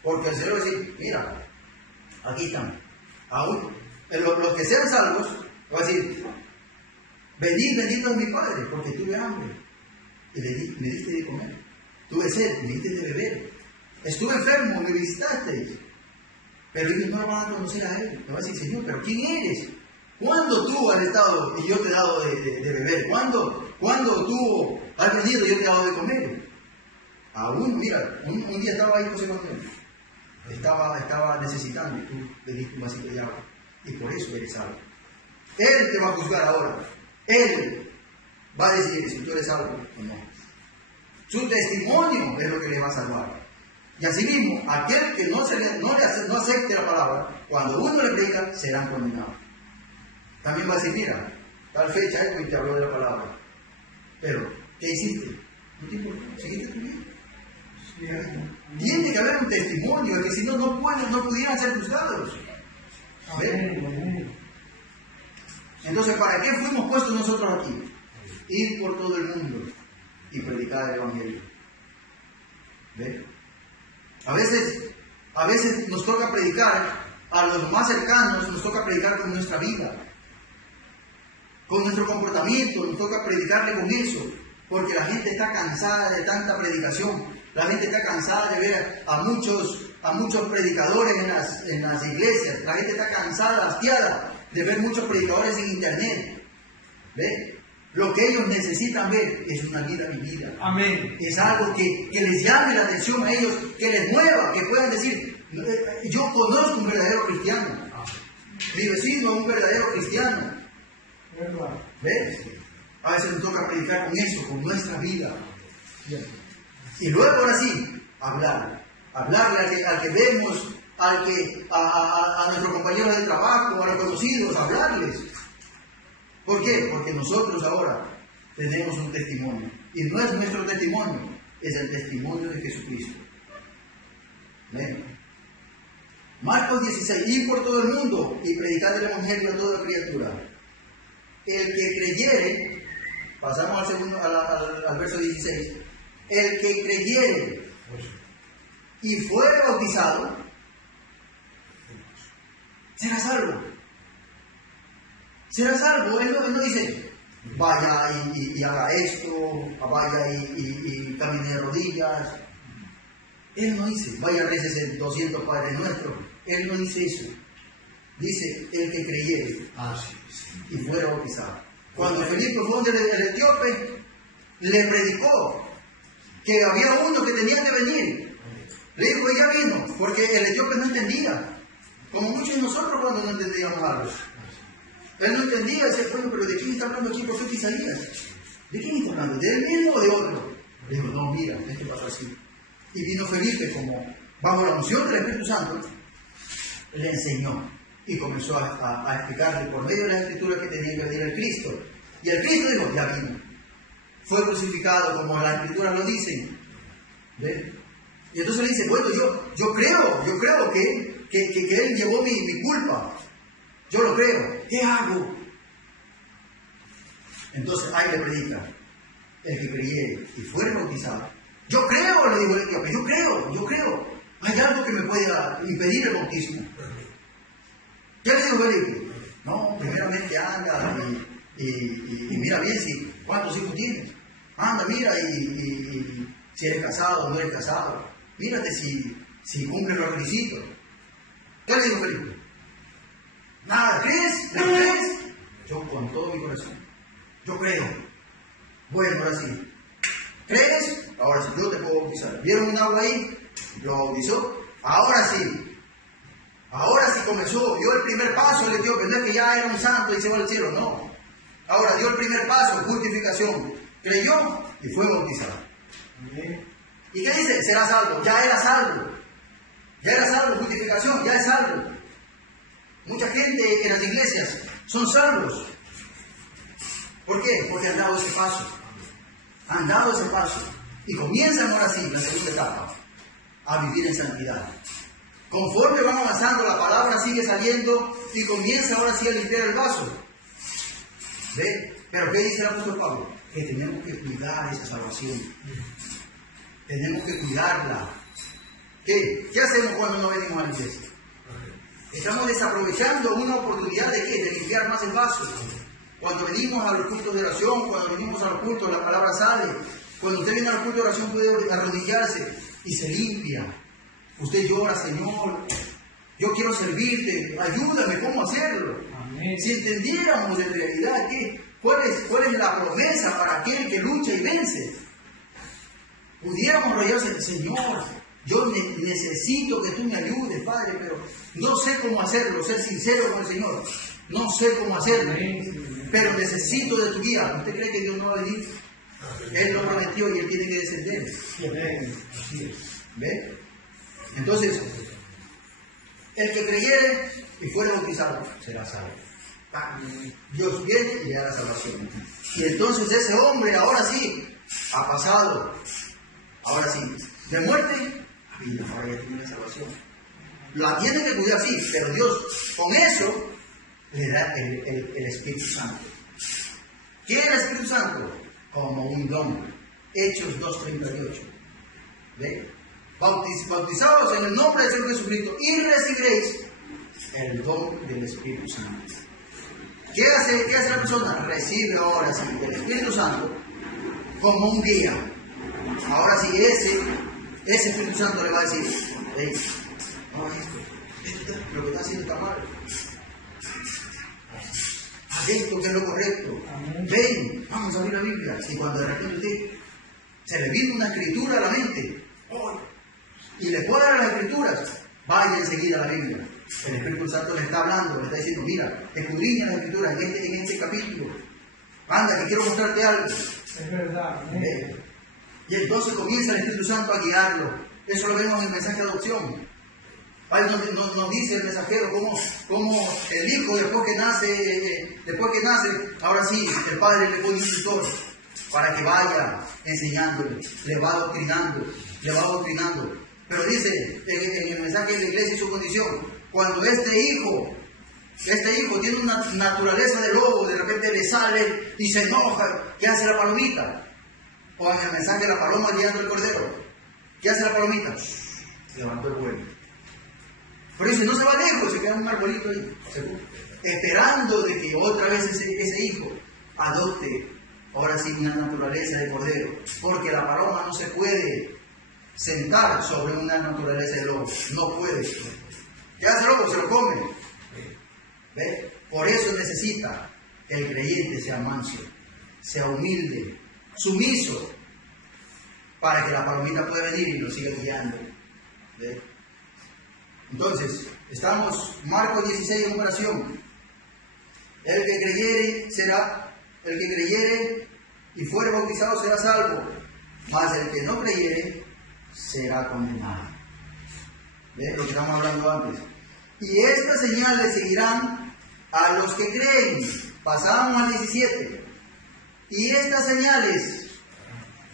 Porque el Señor va a decir: mira, aquí están. Aún los que sean salvos, va a decir: venid, bendito es mi Padre, porque tuve hambre y me diste de comer. Tuve sed, me diste de beber. Estuve enfermo, me visitasteis. Pero ellos no lo van a conocer a Él. Le va a decir: Señor, ¿pero quién eres? ¿Cuándo tú has estado y yo te he dado de beber? ¿Cuándo tú has venido y yo te he dado de comer? Aún, mira, un día estaba ahí José Manuel. Estaba necesitando y tú le diste un vasito de agua. Y por eso eres salvo. Él te va a juzgar ahora. Él va a decidir si tú eres salvo o no. Su testimonio es lo que le va a salvar. Y asimismo, aquel que no acepte la palabra, cuando uno le predica, serán condenados. También va a decir, mira, tal fecha y te habló de la palabra. Pero, ¿qué hiciste? No te importó, seguiste tu vida. Tiene que haber un testimonio, de que si no, no pudieran ser juzgados. ¿Ven? Entonces, ¿para qué fuimos puestos nosotros aquí? Ir por todo el mundo y predicar el Evangelio. ¿Ven? A veces nos toca predicar a los más cercanos, nos toca predicar con nuestra vida, con nuestro comportamiento, nos toca predicarle con eso, porque la gente está cansada de tanta predicación, la gente está cansada de ver a muchos predicadores en las iglesias, la gente está cansada, hastiada de ver muchos predicadores en internet. ¿Ve? Lo que ellos necesitan ver es una vida vivida. Amén. Es algo que les llame la atención a ellos, que les mueva, que puedan decir, yo conozco un verdadero cristiano. Mi vecino es un verdadero cristiano. ¿Ves? A veces nos toca predicar con eso, con nuestra vida. Y luego ahora sí, hablarle al que vemos, a nuestros compañeros de trabajo, a los conocidos, hablarles. ¿Por qué? Porque nosotros ahora tenemos un testimonio. Y no es nuestro testimonio, es el testimonio de Jesucristo. ¿Ven? Marcos 16, ir por todo el mundo y predicar el Evangelio a toda criatura. El que creyere, pasamos al verso 16, el que creyere y fuere bautizado, será salvo. Será salvo. Él no dice, vaya y haga esto, vaya y camine de rodillas. Él no dice, vaya a reces 200 Padres Nuestros. Él no dice eso. Dice, el que creyere y fuera bautizado. Cuando Felipe fue donde el etíope, le predicó que había uno que tenía que venir. Le dijo, ya vino, porque el etíope no entendía. Como muchos de nosotros cuando no entendíamos algo. Él no entendía, decía, bueno, pero ¿de quién está hablando aquí el profeta Isaías? ¿De quién está hablando? ¿De él mismo o de otro? Le dijo, no, mira, esto pasa así. Y vino Felipe, como bajo la unción del Espíritu Santo, le enseñó y comenzó a explicarle por medio de las escrituras que tenía que venir el Cristo. Y el Cristo dijo, ya vino. Fue crucificado como las escrituras lo dicen. ¿Ven? Y entonces le dice, bueno, yo creo que él llevó mi culpa. Yo lo creo. ¿Qué hago? Entonces ahí le predica. El que creyere y fuere bautizado. Yo creo, le dijo el etíope, yo creo. Hay algo que me pueda impedir el bautismo. ¿Qué le dijo Felipe? No, primeramente anda y mira bien cuántos hijos tienes. Anda, mira y si eres casado o no eres casado. Mírate si cumples los requisitos. ¿Qué le dijo Felipe? Nada, ¿crees? ¿Le crees? Yo con todo mi corazón. Yo creo. Bueno, ahora sí. ¿Crees? Ahora sí, yo te puedo bautizar. ¿Vieron un agua ahí? Lo bautizó. Ahora sí comenzó, dio el primer paso el etíope. No es que ya era un santo y se va al cielo, no. Ahora dio el primer paso, justificación. Creyó y fue bautizado. ¿Y qué dice? Será salvo. Ya era salvo. Ya era salvo, justificación, ya es salvo. Mucha gente en las iglesias son salvos. ¿Por qué? Porque han dado ese paso. Han dado ese paso. Y comienzan ahora sí, la segunda etapa, a vivir en santidad. Conforme van avanzando, la palabra sigue saliendo y comienza ahora sí a limpiar el vaso. ¿Ve? Pero ¿qué dice el apóstol Pablo? Que tenemos que cuidar esa salvación. Tenemos que cuidarla. ¿Qué hacemos cuando no venimos a la iglesia? Estamos desaprovechando una oportunidad de ¿qué? De limpiar más el vaso. Cuando venimos a los cultos de oración, cuando venimos a los cultos, la palabra sale. Cuando usted viene al culto de oración puede arrodillarse y se limpia. Usted llora, Señor, yo quiero servirte, ayúdame, ¿cómo hacerlo? Amén. Si entendiéramos en realidad cuál es la promesa para aquel que lucha y vence, pudiéramos arrodillarse, Señor, yo necesito que tú me ayudes, Padre, pero no sé cómo hacerlo, ser sincero con el Señor, no sé cómo hacerlo. Amén. pero necesito de tu guía. ¿Usted cree que Dios no va a venir? Él lo prometió y Él tiene que descender. ¿Ve? Entonces, el que creyere y fuere bautizado será salvo. Dios viene y le da la salvación. Y entonces ese hombre ahora sí ha pasado, ahora sí, de muerte a vida. Ahora ya tiene la salvación. La tiene que cuidar, sí, pero Dios con eso le da el Espíritu Santo. ¿Qué es el Espíritu Santo? Como un don. Hechos 2:38. ¿Ve? Bautizados en el nombre del Señor Jesucristo y recibiréis el don del Espíritu Santo. ¿Qué hace la persona? Recibe ahora sí el Espíritu Santo como un guía. Ahora sí, ese Espíritu Santo le va a decir, hey, no, esto, lo que está haciendo está mal. Haz esto que es lo correcto. Ven, vamos a abrir la Biblia. Y cuando de repente usted se le viene una escritura a la mente, y le puede dar las escrituras, vaya enseguida a la Biblia. El Espíritu Santo le está hablando, le está diciendo, mira, escudriña las escrituras en este capítulo. Anda, que quiero mostrarte algo. Es verdad. Y entonces comienza el Espíritu Santo a guiarlo. Eso lo vemos en el mensaje de adopción. Ahí nos dice el mensajero cómo el hijo después que nace, ahora sí, el padre le pone un tutor para que vaya enseñándole, le va adoctrinando. Pero dice en el mensaje de la iglesia y su condición, cuando este hijo tiene una naturaleza de lobo, de repente le sale y se enoja, ¿qué hace la palomita? O en el mensaje de la paloma guiando el cordero, ¿qué hace la palomita? Levantó el vuelo. Pero dice, no se va lejos, se queda un arbolito ahí, esperando de que otra vez ese hijo adopte, ahora sí, una naturaleza de cordero. Porque la paloma no se puede sentar sobre una naturaleza de lobo, no puede. ¿Qué hace el lobo? Se lo come. ¿Ve? Por eso necesita que el creyente sea manso, sea humilde, sumiso, para que la palomita pueda venir y lo siga guiando. ¿Ve? Entonces, estamos, Marcos 16 en oración. El que creyere y fuere bautizado será salvo, mas el que no creyere será condenado. ¿Ves lo que estamos hablando antes? Y estas señales seguirán a los que creen. Pasamos al 17. Y estas señales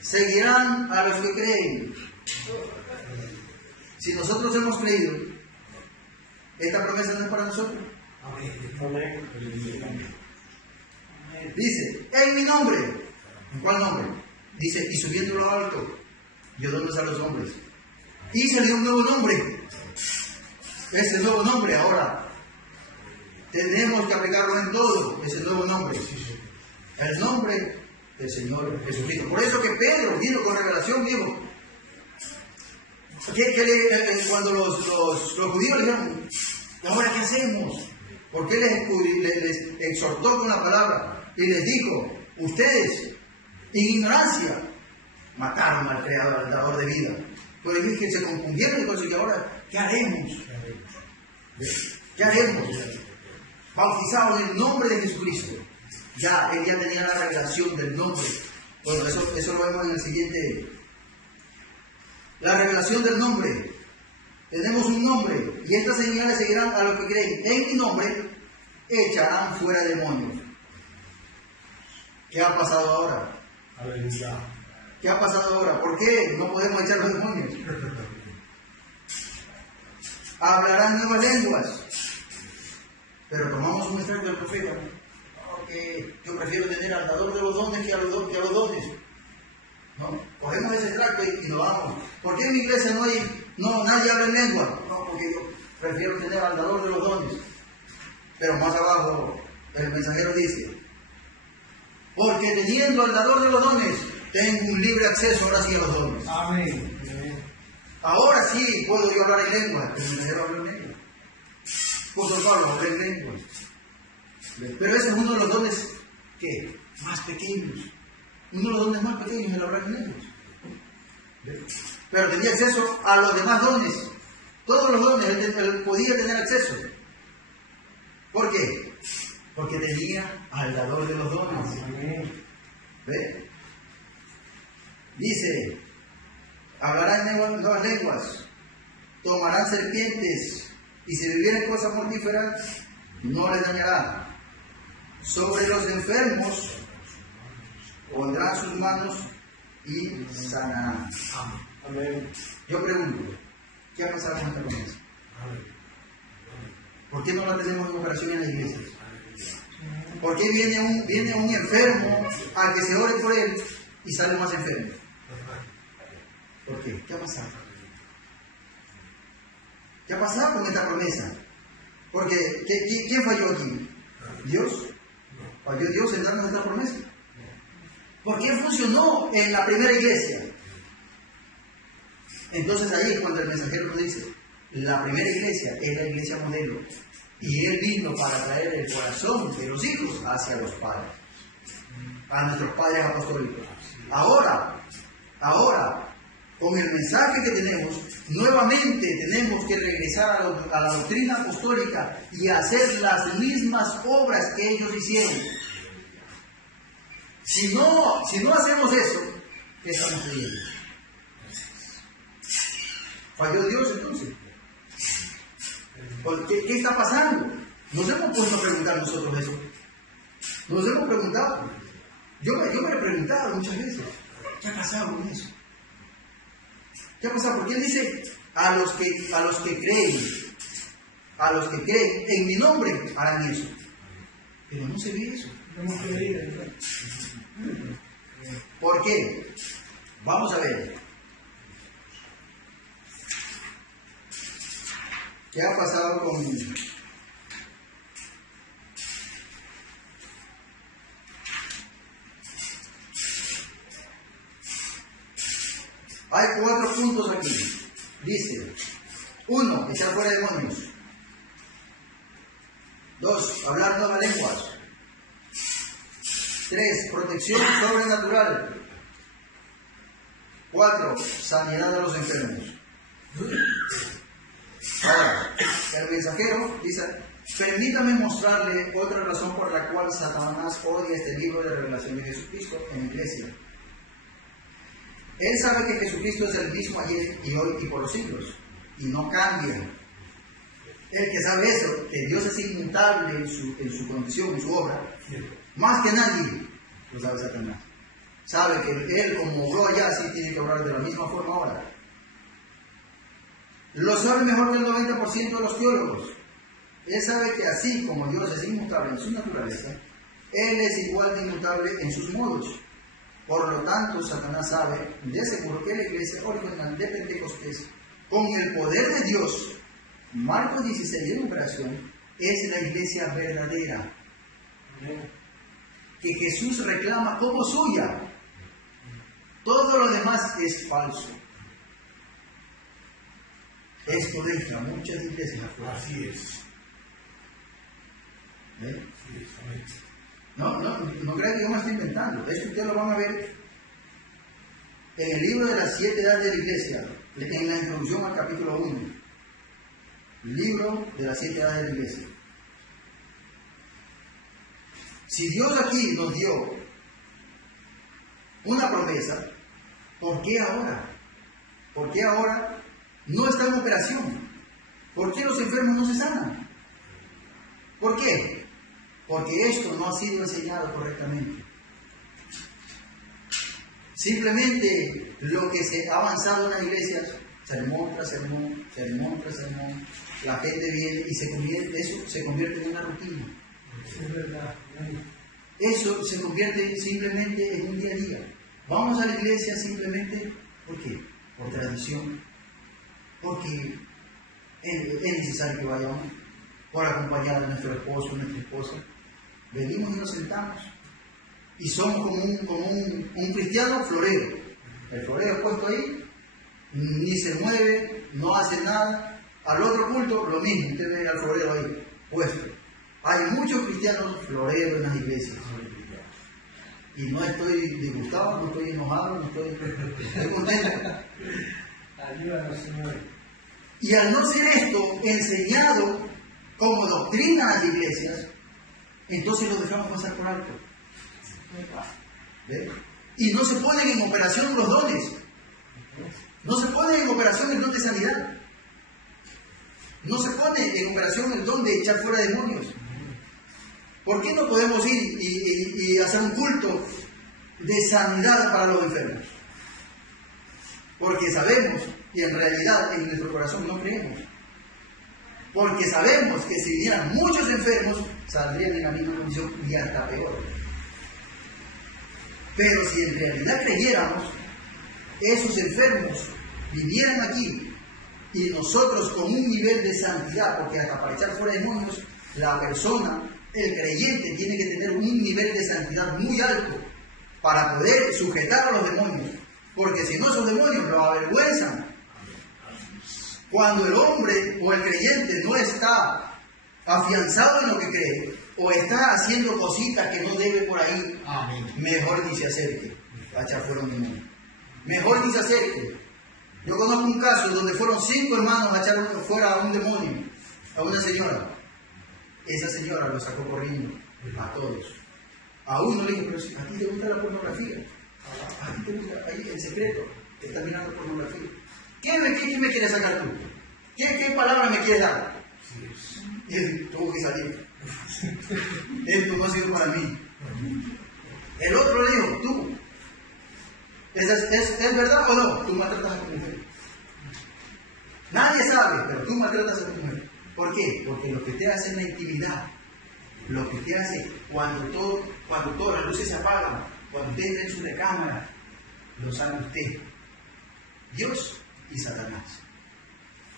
seguirán a los que creen. Si nosotros hemos creído, esta promesa no es para nosotros. Dice, en mi nombre. ¿En cuál nombre? Dice, y subiendo lo alto, dio dones a los hombres. Y salió un nuevo nombre. Ese nuevo nombre ahora tenemos que aplicarlo en todo. Ese nuevo nombre. El nombre del Señor Jesucristo. Por eso que Pedro vino con revelación, dijo, cuando los judíos le dijeron, ¿ahora qué hacemos? Porque les exhortó con la palabra y les dijo, ustedes, en ignorancia, mataron al Creador, al dador de vida. Pero ellos que se confundieron y cosas, y ahora, ¿qué haremos? ¿Qué haremos? Bautizados en el nombre de Jesucristo. Ya, él ya tenía la revelación del nombre. Bueno, eso lo vemos en el siguiente. La revelación del nombre. Tenemos un nombre. Y estas señales seguirán a los que creen. En mi nombre echarán fuera demonios. ¿Qué ha pasado ahora? Aleluya. ¿Qué ha pasado ahora? ¿Por qué no podemos echar los demonios? Hablarán nuevas lenguas. Pero tomamos un extracto del profeta. Porque yo prefiero tener al dador de los dones que a los dones. ¿No? Cogemos ese extracto y nos vamos. ¿Por qué en mi iglesia nadie habla en lengua? No, porque yo prefiero tener al dador de los dones. Pero más abajo el mensajero dice, porque teniendo al dador de los dones, tengo un libre acceso ahora sí a los dones. Amén. Ahora sí puedo yo hablar en lengua. El mensajero habla en lengua. Apóstol Pablo habla en lengua. Pero ese es uno de los dones que más pequeños. Uno de los dones más pequeños es el hablar en lenguas. Pero tenía acceso a los demás dones. Todos los dones él podía tener acceso. ¿Por qué? Porque tenía al dador de los dones. ¿Ve? Dice, hablarán nuevas lenguas, tomarán serpientes, y si bebieren cosas mortíferas, no les dañará. Sobre los enfermos pondrán sus manos y sanarán. Amén. Yo pregunto, ¿qué ha pasado con esta promesa? ¿Por qué no la tenemos en operación en la iglesia? ¿Por qué viene un enfermo a que se ore por él y sale más enfermo? ¿Por qué? ¿Qué ha pasado? ¿Qué ha pasado con esta promesa? Porque, ¿quién falló aquí? ¿Dios? ¿Falló Dios en darnos esta promesa? ¿Por qué funcionó en la primera iglesia? Entonces ahí es cuando el mensajero nos dice, la primera iglesia es la iglesia modelo. Y Él vino para traer el corazón de los hijos hacia los padres, a nuestros padres apostólicos. Ahora, con el mensaje que tenemos, nuevamente tenemos que regresar a la doctrina apostólica y hacer las mismas obras que ellos hicieron. Si no hacemos eso, ¿qué estamos creyendo? ¿Falló Dios entonces? ¿Qué está pasando? Nos hemos puesto a preguntar nosotros eso. Nos hemos preguntado. Yo me he preguntado muchas veces, ¿qué ha pasado con eso? ¿Qué ha pasado? Porque Él dice, a los que creen en mi nombre harán eso. Pero no se ve eso. ¿Por qué? Vamos a ver. ¿Qué ha pasado con... Hay 4 puntos aquí. Dice, 1, echar fuera demonios. 2, hablar nuevas lenguas. 3, protección sobrenatural. 4, sanidad de los enfermos. Ahora, el mensajero dice, permítame mostrarle otra razón por la cual Satanás odia este libro de revelación de Jesucristo en la iglesia. Él sabe que Jesucristo es el mismo ayer y hoy y por los siglos, y no cambia. El que sabe eso, que Dios es inmutable en su condición, en su obra, más que nadie lo sabe Satanás. Sabe que Él, como obró allá, sí tiene que obrar de la misma forma ahora. Lo sabe mejor que el 90% de los teólogos. Él sabe que así como Dios es inmutable en su naturaleza, Él es igual de inmutable en sus modos. Por lo tanto, Satanás sabe de seguro que la iglesia original de Pentecostés, con el poder de Dios, Marcos 16 en operación, es la iglesia verdadera, que Jesús reclama como suya. Todo lo demás es falso. Esto deja muchas iglesias afuera. Así es. ¿Eh? No crean que yo me estoy inventando. Esto ustedes lo van a ver en el libro de las 7 edades de la iglesia, en la introducción al capítulo 1. Libro de las 7 edades de la iglesia. Si Dios aquí nos dio una promesa, ¿por qué ahora? ¿Por qué ahora no está en operación? ¿Por qué los enfermos no se sanan? ¿Por qué? Porque esto no ha sido enseñado correctamente. Simplemente lo que se ha avanzado en las iglesias, sermón tras sermón, sermón tras sermón, la gente viene y eso se convierte en una rutina. Es verdad. Eso se convierte simplemente en un día a día. Vamos a la iglesia simplemente, ¿por qué? Por tradición. Porque es necesario que vayamos, por acompañar a nuestro esposo, nuestra esposa. Venimos y nos sentamos. Y somos como un cristiano florero. El florero puesto ahí, ni se mueve, no hace nada. Al otro culto, lo mismo, usted ve al florero ahí, puesto. Hay muchos cristianos floreros en las iglesias. Y no estoy disgustado, no estoy enojado, no estoy contento. Ayúdanos, Señor. Y al no ser esto enseñado como doctrina a las iglesias, entonces lo dejamos pasar por alto. ¿Ve? Y no se ponen en operación los dones. No se pone en operación el don de sanidad. No se pone en operación el don de echar fuera demonios. ¿Por qué no podemos ir y hacer un culto de sanidad para los enfermos? Porque sabemos, y en realidad en nuestro corazón no creemos, porque sabemos que si vinieran muchos enfermos, saldrían en la misma condición y hasta peor. Pero si en realidad creyéramos, esos enfermos vinieran aquí y nosotros con un nivel de santidad, porque hasta para echar fuera demonios, la persona, el creyente, tiene que tener un nivel de santidad muy alto para poder sujetar a los demonios, porque si no, esos demonios lo avergüenzan. Cuando el hombre o el creyente no está afianzado en lo que cree, o está haciendo cositas que no debe por ahí, mejor ni se acerque a echar fuera un demonio. Mejor ni se acerque. Yo conozco un caso donde fueron 5 hermanos a echar fuera a un demonio, a una señora. Esa señora lo sacó corriendo a todos. A uno le dijo, pero si a ti te gusta la pornografía, a ti te gusta, ahí en secreto, te está mirando pornografía. ¿Qué me quieres sacar tú? ¿Qué palabra me quieres dar? Y él tuvo que salir. Esto no ha sido para mí. El otro le dijo, tú, ¿es verdad o no? Tú maltratas a tu mujer. Nadie sabe, pero tú maltratas a tu mujer. ¿Por qué? Porque lo que te hace en la intimidad, lo que te hace cuando todas las luces se apagan, cuando usted entra en su recámara, lo sabe usted, Dios y Satanás.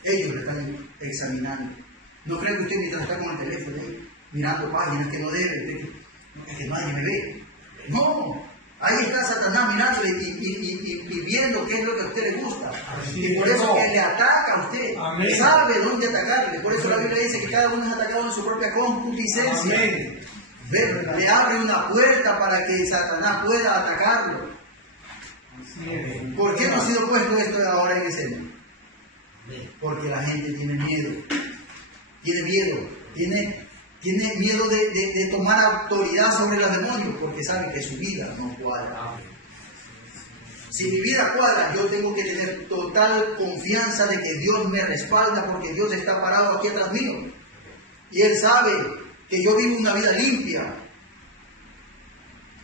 Ellos lo están examinando. No creen que usted mientras está con el teléfono ahí, mirando páginas que no debe, es que nadie me ve. No, ahí está Satanás mirándole y viendo qué es lo que a usted le gusta. Y por eso que le ataca a usted. Amén. Sabe dónde atacarle. Por eso la Biblia dice que cada uno es atacado en su propia concupiscencia. Le abre una puerta para que Satanás pueda atacarlo. ¿Por qué no ha sido puesto esto ahora en escena? Porque la gente tiene miedo. Tiene miedo de tomar autoridad sobre los demonios, porque sabe que su vida no cuadra. Si mi vida cuadra, yo tengo que tener total confianza de que Dios me respalda, porque Dios está parado aquí atrás mío. Y Él sabe que yo vivo una vida limpia.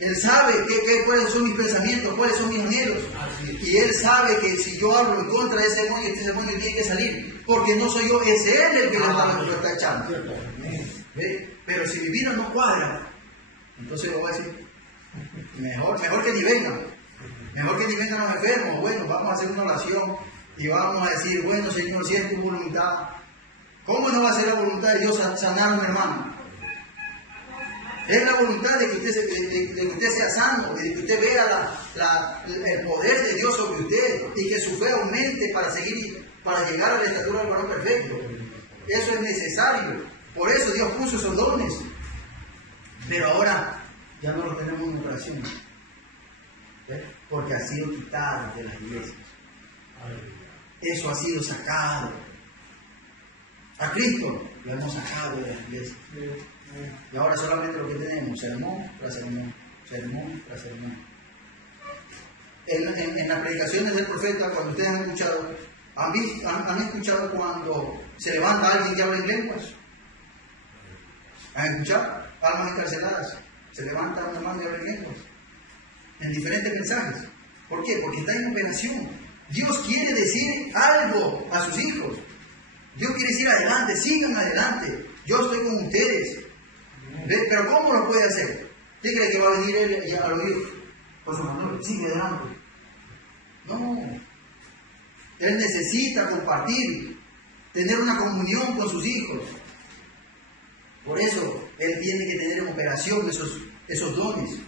Él sabe cuáles son mis pensamientos, cuáles son mis anhelos. Y Él sabe que si yo hablo en contra de ese demonio, este demonio tiene que salir. Porque no soy yo, es Él el que lo está echando. ¿Ve? Pero si mi vida no cuadra, entonces yo voy a decir, mejor que ni vengan. Mejor que ni vengan los enfermos. Bueno, vamos a hacer una oración y vamos a decir, bueno Señor, si es tu voluntad. ¿Cómo no va a ser la voluntad de Dios sanar a un hermano? Es la voluntad de que usted sea sano, de que usted vea el poder de Dios sobre usted y que su fe aumente para llegar a la estatura del varón perfecto. Eso es necesario. Por eso Dios puso esos dones. Pero ahora ya no los tenemos en operación. ¿Ves? Porque ha sido quitado de las iglesias. Eso ha sido sacado. A Cristo lo hemos sacado de las iglesias. Y ahora solamente lo que tenemos, sermón tras sermón, sermón tras sermón. En las predicaciones del profeta, cuando ustedes han escuchado, han escuchado cuando se levanta alguien que habla en lenguas. ¿Han escuchado? Almas encarceladas. Se levanta un hermano y habla en lenguas. En diferentes mensajes. ¿Por qué? Porque está en operación. Dios quiere decir algo a sus hijos. Dios quiere decir adelante, sigan adelante. Yo estoy con ustedes. ¿Ve? Pero ¿cómo lo puede hacer? ¿Usted cree que va a venir él y a oír? Pues hermano, sigue adelante. No. Él necesita compartir, tener una comunión con sus hijos. Por eso él tiene que tener en operación esos dones.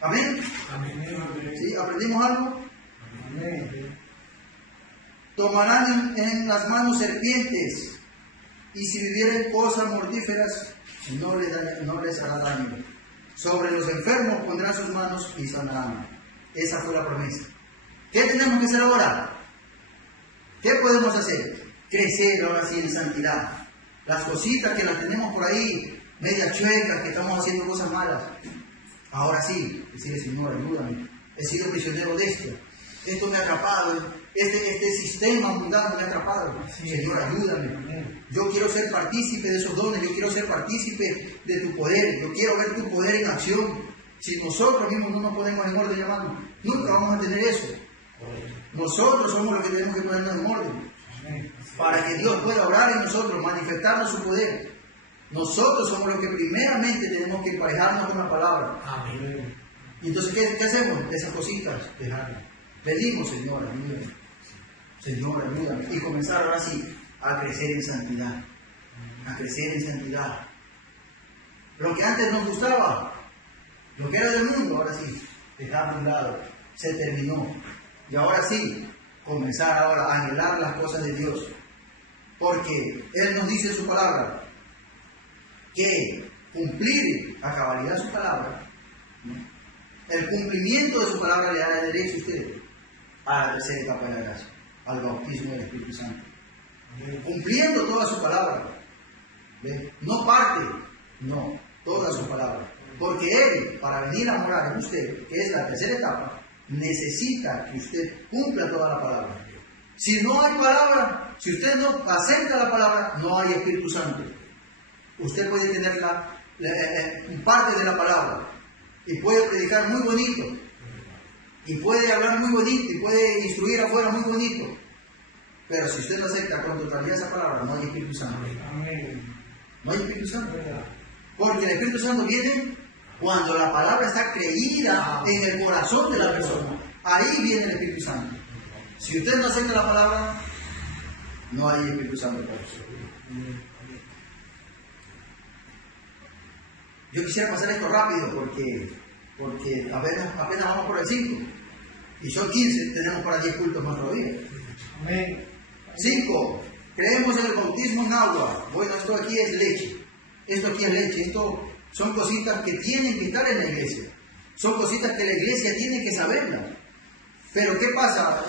¿Amén? ¿Sí? ¿Aprendimos algo? Amén. Tomarán en las manos serpientes, y si vivieren cosas mortíferas, no les hará daño. Sobre los enfermos pondrán sus manos y sanarán. Esa fue la promesa. ¿Qué tenemos que hacer ahora? ¿Qué podemos hacer? Crecer ahora sí en santidad. Las cositas que las tenemos por ahí, medias chuecas, que estamos haciendo cosas malas. Ahora sí, decirle, Señor, ayúdame. He sido prisionero de esto me ha atrapado, este sistema mundano me ha atrapado. Señor, ayúdame. Yo quiero ser partícipe de esos dones, yo quiero ser partícipe de tu poder, yo quiero ver tu poder en acción. Si nosotros mismos no nos ponemos en orden, hermano, nunca vamos a tener eso. Nosotros somos los que tenemos que ponernos en orden, para que Dios pueda obrar en nosotros, manifestarnos su poder. Nosotros somos los que primeramente tenemos que emparejarnos con la palabra. Amén. Y entonces, ¿qué hacemos? Esas cositas, dejarlas. Pedimos, Señor, ayúdame. Señor, ayúdame. Y comenzar ahora sí a crecer en santidad. A crecer en santidad. Lo que antes nos gustaba, lo que era del mundo, ahora sí, dejarlo a un lado. Se terminó. Y ahora sí, comenzar ahora a anhelar las cosas de Dios. Porque Él nos dice en su palabra que cumplir a cabalidad su palabra, ¿no? El cumplimiento de su palabra le da derecho a usted a la tercera etapa de la gracia, al bautismo del Espíritu Santo. Cumpliendo toda su palabra. ¿Ve? No parte, no, toda su palabra. Porque Él, para venir a morar en usted, que es la tercera etapa, necesita que usted cumpla toda la palabra. Si no hay palabra, si usted no acepta la palabra, no hay Espíritu Santo. Usted puede tener parte de la palabra y puede predicar muy bonito y puede hablar muy bonito y puede instruir afuera muy bonito, pero si usted no acepta con totalidad esa palabra, no hay Espíritu Santo. No hay Espíritu Santo, porque el Espíritu Santo viene cuando la palabra está creída en el corazón de la persona. Ahí viene el Espíritu Santo. Si usted no acepta la palabra, no hay Espíritu Santo por eso. Yo quisiera pasar esto rápido porque apenas vamos por el 5 y son 15, tenemos para 10 cultos más todavía. 5. Creemos en el bautismo en agua. Bueno, esto aquí es leche. Esto aquí es leche. Esto son cositas que tienen que estar en la iglesia. Son cositas que la iglesia tiene que saberlas. Pero ¿qué pasa?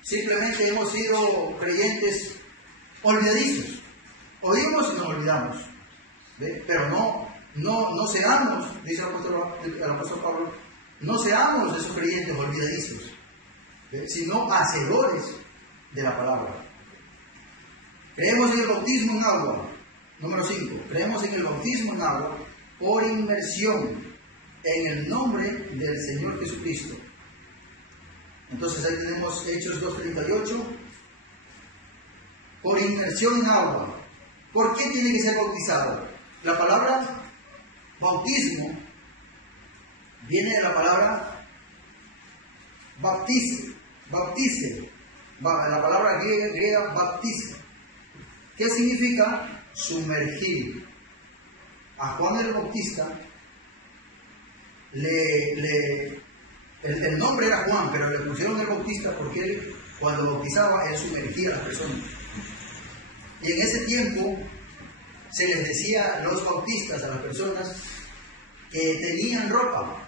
Simplemente hemos sido creyentes olvidadizos. Oímos y nos olvidamos. ¿Ve? Pero no seamos, dice el apóstol Pablo, no seamos esos creyentes olvidadizos, ¿ve? Sino hacedores de la palabra. Creemos en el bautismo en agua. Número 5. Creemos en el bautismo en agua por inmersión en el nombre del Señor Jesucristo. Entonces ahí tenemos Hechos 2:38. Por inmersión en agua. ¿Por qué tiene que ser bautizado? La palabra bautismo viene de la palabra baptice. La palabra griega baptice. ¿Qué significa? Sumergir. A Juan el Bautista el nombre era Juan, pero le pusieron el Bautista porque él, cuando bautizaba, él sumergía a las personas. Y en ese tiempo se les decía a los bautistas, a las personas que tenían ropa,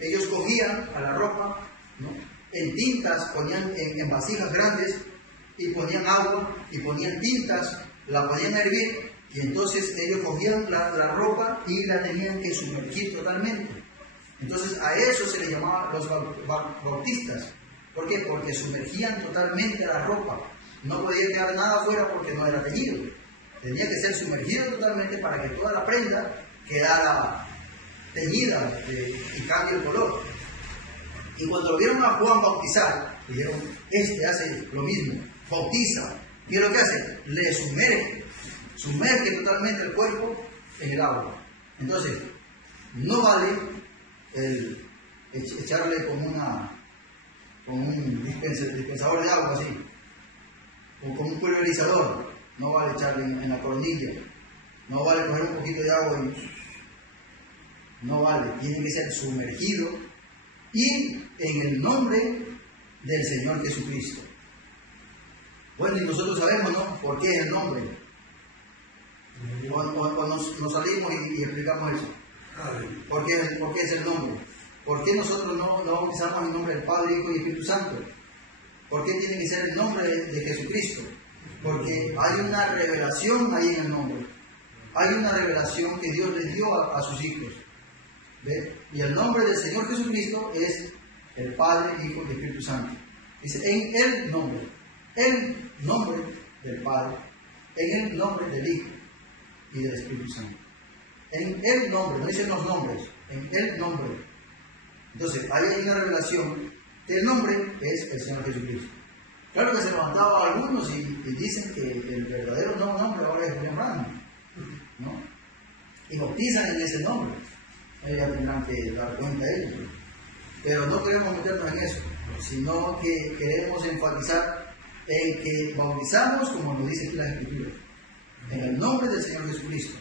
ellos cogían a la ropa, ¿no?, en tintas, ponían en vasijas grandes y ponían agua y ponían tintas, la ponían a hervir y entonces ellos cogían la ropa y la tenían que sumergir totalmente. Entonces a eso se les llamaba los bautistas. ¿Por qué? Porque sumergían totalmente la ropa. No podía quedar nada afuera porque no era teñido. Tenía que ser sumergido totalmente para que toda la prenda quedara teñida y cambie el color. Y cuando lo vieron a Juan bautizar, dijeron, hace lo mismo, bautiza. ¿Y lo que hace? Le sumerge totalmente el cuerpo en el agua. Entonces, no vale echarle con un dispensador de agua así, o con un pulverizador. No vale echarle en la coronilla. No vale coger un poquito de agua y no vale. Tiene que ser sumergido y en el nombre del Señor Jesucristo. Bueno, y nosotros sabemos, ¿no?, por qué el nombre. O nos salimos y explicamos eso. ¿Por qué es el nombre? ¿Por qué nosotros no bautizamos en nombre del Padre, Hijo y Espíritu Santo? ¿Por qué tiene que ser el nombre de Jesucristo? Porque hay una revelación ahí en el nombre. Hay una revelación que Dios le dio a sus hijos. ¿Ve? Y el nombre del Señor Jesucristo es el Padre, Hijo y Espíritu Santo. Dice, en el nombre del Padre, en el nombre del Hijo y del Espíritu Santo. En el nombre, no dicen los nombres, en el nombre. Entonces, hay una revelación que el nombre es el Señor Jesucristo. Claro que se levantaban algunos y dicen que el verdadero nombre ahora es William Branham, ¿no? Y bautizan en ese nombre. Ellos tendrán que dar cuenta de ello. Pero no queremos meternos en eso, sino que queremos enfatizar en que bautizamos como nos dice aquí la Escritura, en el nombre del Señor Jesucristo.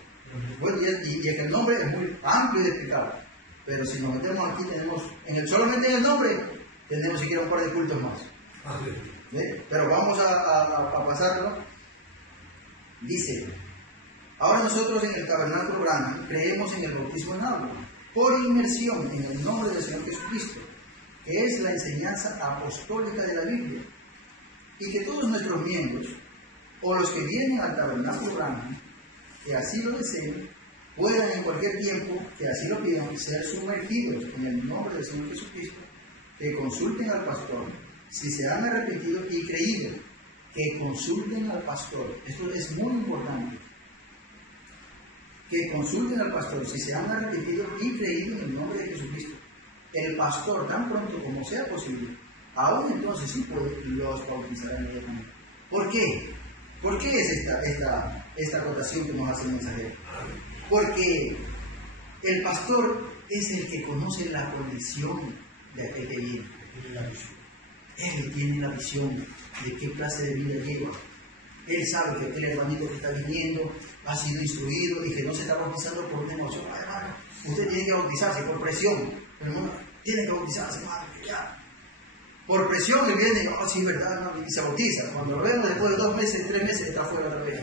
Bueno, y es que el nombre es muy amplio de explicar, pero si nos metemos aquí, solamente en el nombre, tenemos siquiera un par de cultos más. ¿Ve? Pero vamos a pasarlo. Dice, ahora nosotros en el tabernáculo grande creemos en el bautismo en agua, por inmersión en el nombre del Señor Jesucristo, que es la enseñanza apostólica de la Biblia, y que todos nuestros miembros, o los que vienen al tabernáculo grande, que así lo deseen, puedan en cualquier tiempo, que así lo pidan, ser sumergidos en el nombre del Señor Jesucristo, que consulten al pastor, si se han arrepentido y creído, que consulten al pastor. Esto es muy importante. Que consulten al pastor, si se han arrepentido y creído en el nombre de Jesucristo. El pastor, tan pronto como sea posible, aún entonces sí los bautizará inmediatamente. ¿Por qué? ¿Por qué es esta acotación que nos hace el mensajero? Porque el pastor es el que conoce la condición de aquel que viene. Él tiene la visión de qué clase de vida lleva. Él sabe que aquel hermanito que está viniendo ha sido instruido y que no se está bautizando por una emoción. Ay, hermano, usted tiene que bautizarse por presión. Hermano, tiene que bautizarse, hermano, ya. Por presión él viene, oh, sí, verdad, no, y se bautiza. Cuando lo vemos después de 2 meses, 3 meses, está fuera otra vez.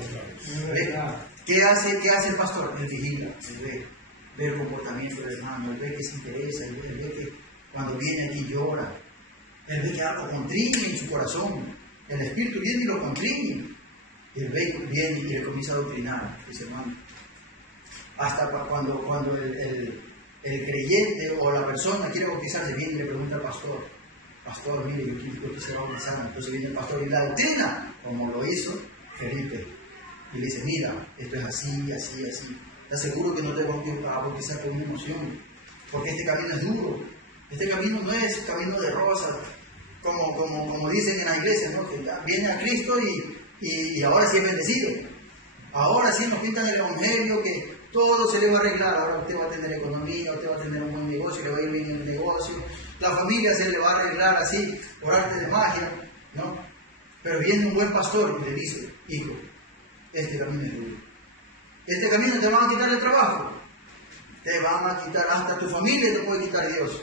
¿Qué hace el pastor? Él vigila, él ve el comportamiento del hermano, él ve que se interesa, él ve que cuando viene aquí llora, él ve que algo contriñe en su corazón. El Espíritu viene y lo contriñe. El rey viene y le comienza a doctrinar, ese hermano. Hasta cuando el creyente o la persona quiere bautizarse, viene y le pregunta al pastor, pastor, mire, yo quiero que se va a bautizar. Entonces viene el pastor y la doctrina, como lo hizo Felipe. Y le dice, mira, esto es así, así, así. ¿Estás seguro que no te vas a bautizar con una emoción? Porque este camino es duro. Este camino no es camino de rosas, como dicen en la iglesia, ¿no? Que viene a Cristo y ahora sí es bendecido. Ahora sí nos pintan el evangelio que todo se le va a arreglar. Ahora usted va a tener economía, usted va a tener un buen negocio, le va a ir bien en el negocio. La familia se le va a arreglar así, por arte de magia, ¿no? Pero viene un buen pastor y le dice, hijo, este camino es duro. Este camino te van a quitar el trabajo. Te van a quitar, hasta tu familia te puede quitar Dios.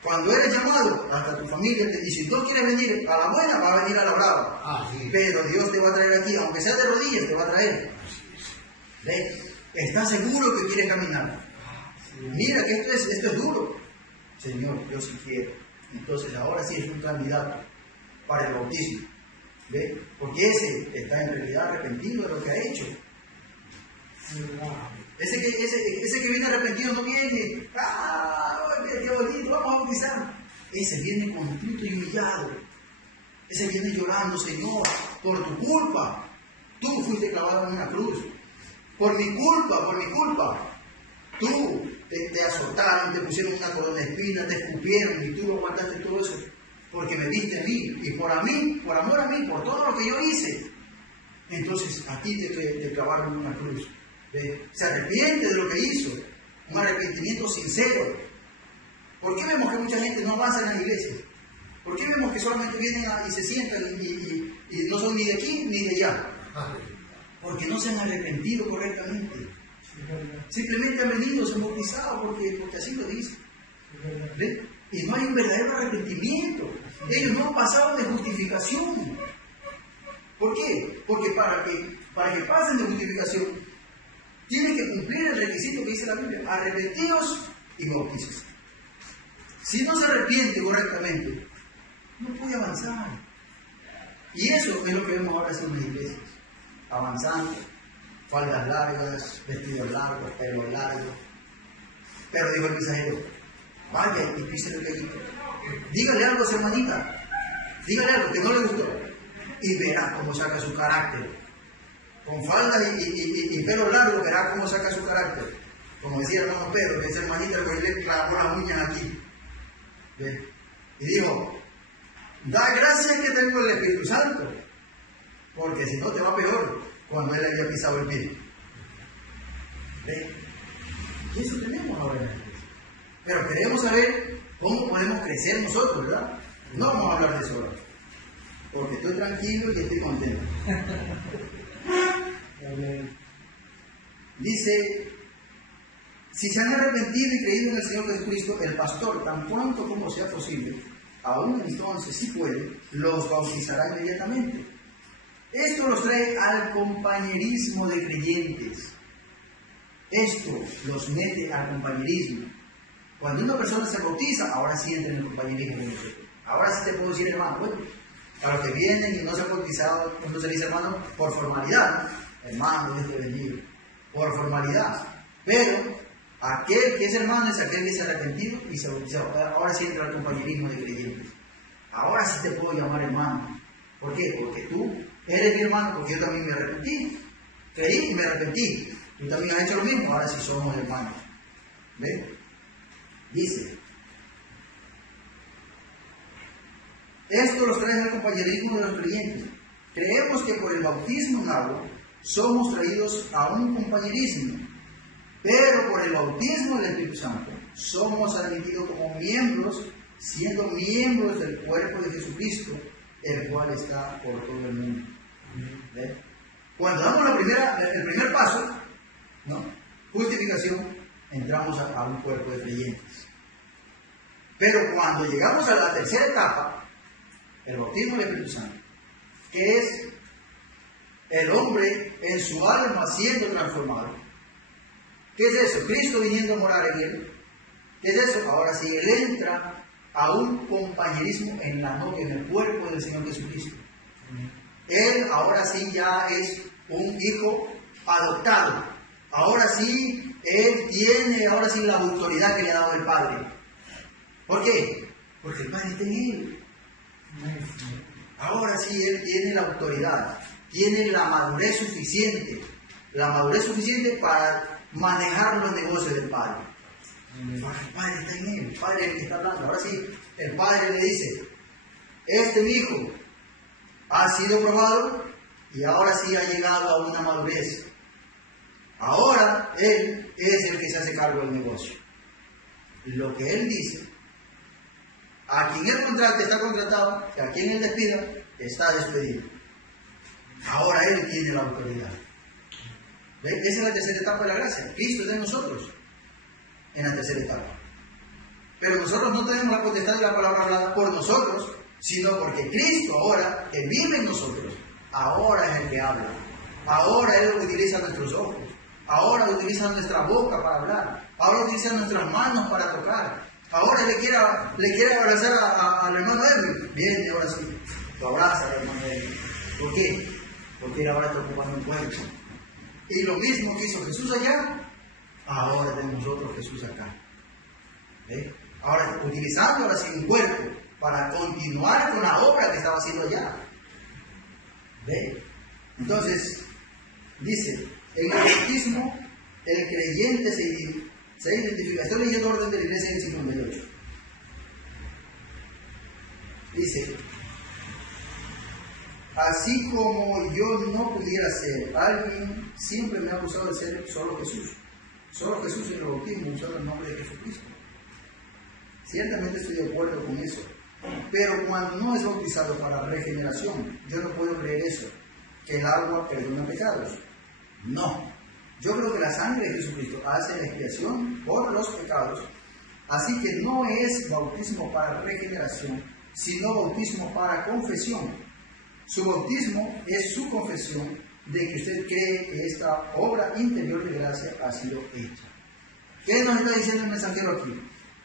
Cuando eres llamado, hasta tu familia te dice, si tú quieres venir a la buena, va a venir a la brava. Sí. Pero Dios te va a traer aquí, aunque sea de rodillas, te va a traer. ¿Ves? ¿Estás seguro que quieres caminar? Sí. Mira que esto es duro. Señor, yo sí quiero. Entonces ahora sí es un candidato para el bautismo. ¿Ves? Porque ese está en realidad arrepentido de lo que ha hecho. Ese que viene arrepentido no viene, qué bonito, vamos a bautizar. Ese viene contrito y humillado. Ese viene llorando, Señor, por tu culpa. Tú fuiste clavado en una cruz. Por mi culpa. Tú te azotaron, te pusieron una corona de espinas, te escupieron y tú aguantaste todo eso. Porque me diste a mí. Y por amor a mí, por todo lo que yo hice. Entonces a ti te clavaron en una cruz. Se arrepiente de lo que hizo, un arrepentimiento sincero. ¿Por qué vemos que mucha gente no avanza en la iglesia? ¿Por qué vemos que solamente vienen y se sientan y no son ni de aquí ni de allá? Porque no se han arrepentido correctamente. Simplemente han venido, se han bautizado porque así lo dice. ¿Ve? Y no hay un verdadero arrepentimiento. Ellos no han pasado de justificación. ¿Por qué? Porque para que pasen de justificación tienen que cumplir el requisito que dice la Biblia: arrepentidos y bautizados. Si no se arrepiente correctamente, no puede avanzar. Y eso es lo que vemos ahora en las iglesias, avanzando, faldas largas, vestidos largos, pelo largo. Pero dijo el mensajero, vaya y písele el gallito. Dígale algo a su hermanita, dígale algo que no le gustó y verá cómo saca su carácter. Con falda y pelo largo verá cómo saca su carácter. Como decía el hermano Pedro, que esa hermanita le clavó las uñas aquí. ¿Ve? Y dijo, da gracias que tengo el Espíritu Santo, porque si no te va peor cuando él había pisado el pie. ¿Ve? Y eso tenemos ahora en la iglesia. Pero queremos saber cómo podemos crecer nosotros, ¿verdad? No vamos a hablar de eso ahora, porque estoy tranquilo y estoy contento. Dice, si se han arrepentido y creído en el Señor Jesucristo, el pastor, tan pronto como sea posible, aún entonces, si puede, los bautizará inmediatamente. Esto los trae al compañerismo de creyentes. Esto los mete al compañerismo. Cuando una persona se bautiza, ahora sí entra en el compañerismo de nosotros. Ahora sí te puedo decir hermano. Bueno, a los que vienen y no se han bautizado, uno se dice hermano por formalidad, ¿no? Hermano, Dios te bendiga, por formalidad. Pero aquel que es hermano es aquel que se ha arrepentido y se bautizó. Ahora sí entra al compañerismo de creyentes. Ahora sí te puedo llamar hermano. ¿Por qué? Porque tú eres mi hermano, porque yo también me arrepentí. Creí y me arrepentí. Tú también has hecho lo mismo, ahora sí somos hermanos. ¿Ves? Dice, esto los trae al compañerismo de los creyentes. Creemos que por el bautismo en agua somos traídos a un compañerismo, pero por el bautismo del Espíritu Santo somos admitidos como miembros, siendo miembros del cuerpo de Jesucristo, el cual está por todo el mundo. ¿Ves? Cuando damos el primer paso, ¿no? Justificación, entramos a un cuerpo de creyentes. Pero cuando llegamos a la tercera etapa, el bautismo del Espíritu Santo, que es el hombre en su alma siendo transformado. ¿Qué es eso? Cristo viniendo a morar en él. ¿Qué es eso? Ahora sí, él entra a un compañerismo en la novia, en el cuerpo del Señor Jesucristo. Él ahora sí ya es un hijo adoptado. Ahora sí, él tiene ahora sí la autoridad que le ha dado el Padre. ¿Por qué? Porque el Padre está en él. Ahora sí, él tiene la autoridad, tiene la madurez suficiente para manejar los negocios del Padre. El Padre está en él, el Padre es el que está hablando. Ahora sí, el Padre le dice, este mi hijo ha sido probado y ahora sí ha llegado a una madurez. Ahora él es el que se hace cargo del negocio. Lo que él dice, a quien él contrate está contratado, y a quien él despida está despedido. Ahora él tiene la autoridad. ¿Ven? Esa es la tercera etapa de la gracia. Cristo es de nosotros en la tercera etapa. Pero nosotros no tenemos la potestad de la palabra hablada por nosotros, sino porque Cristo ahora, que vive en nosotros, ahora es el que habla. Ahora él utiliza nuestros ojos. Ahora utiliza nuestra boca para hablar. Ahora utiliza nuestras manos para tocar. Ahora le quiere abrazar al hermano Edwin. Viene, ahora sí. Lo abraza al hermano Edwin. ¿Por qué? Porque él ahora está ocupando un cuerpo. Y lo mismo que hizo Jesús allá, ahora tenemos nosotros Jesús acá. ¿Ve? Ahora, utilizando ahora sí un cuerpo para continuar con la obra que estaba haciendo allá. ¿Ve? Entonces, dice, en el bautismo, el creyente se identifica. Estoy leyendo orden de la iglesia en el 58. Dice, así como yo no pudiera ser alguien, siempre me ha acusado de ser solo Jesús. Solo Jesús en el bautismo, usando el nombre de Jesucristo. Ciertamente estoy de acuerdo con eso. Pero cuando no es bautizado para regeneración, yo no puedo creer eso, que el agua perdona pecados. No. Yo creo que la sangre de Jesucristo hace la expiación por los pecados. Así que no es bautismo para regeneración, sino bautismo para confesión. Su bautismo es su confesión de que usted cree que esta obra interior de gracia ha sido hecha. ¿Qué nos está diciendo el mensajero aquí?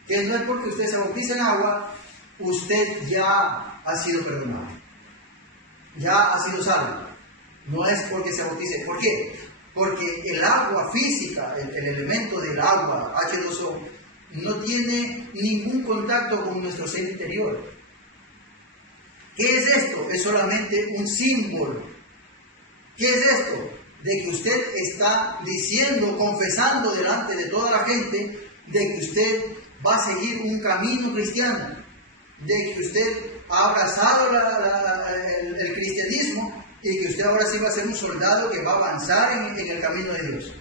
Que no es porque usted se bautiza en agua, usted ya ha sido perdonado. ya ha sido salvo. No es porque se bautice. ¿Por qué? Porque el agua física, el elemento del agua, H2O, no tiene ningún contacto con nuestro ser interior. ¿Qué es esto? Es solamente un símbolo. ¿Qué es esto? De que usted está diciendo, confesando delante de toda la gente, de que usted va a seguir un camino cristiano, de que usted ha abrazado el cristianismo y que usted ahora sí va a ser un soldado que va a avanzar en el camino de Dios.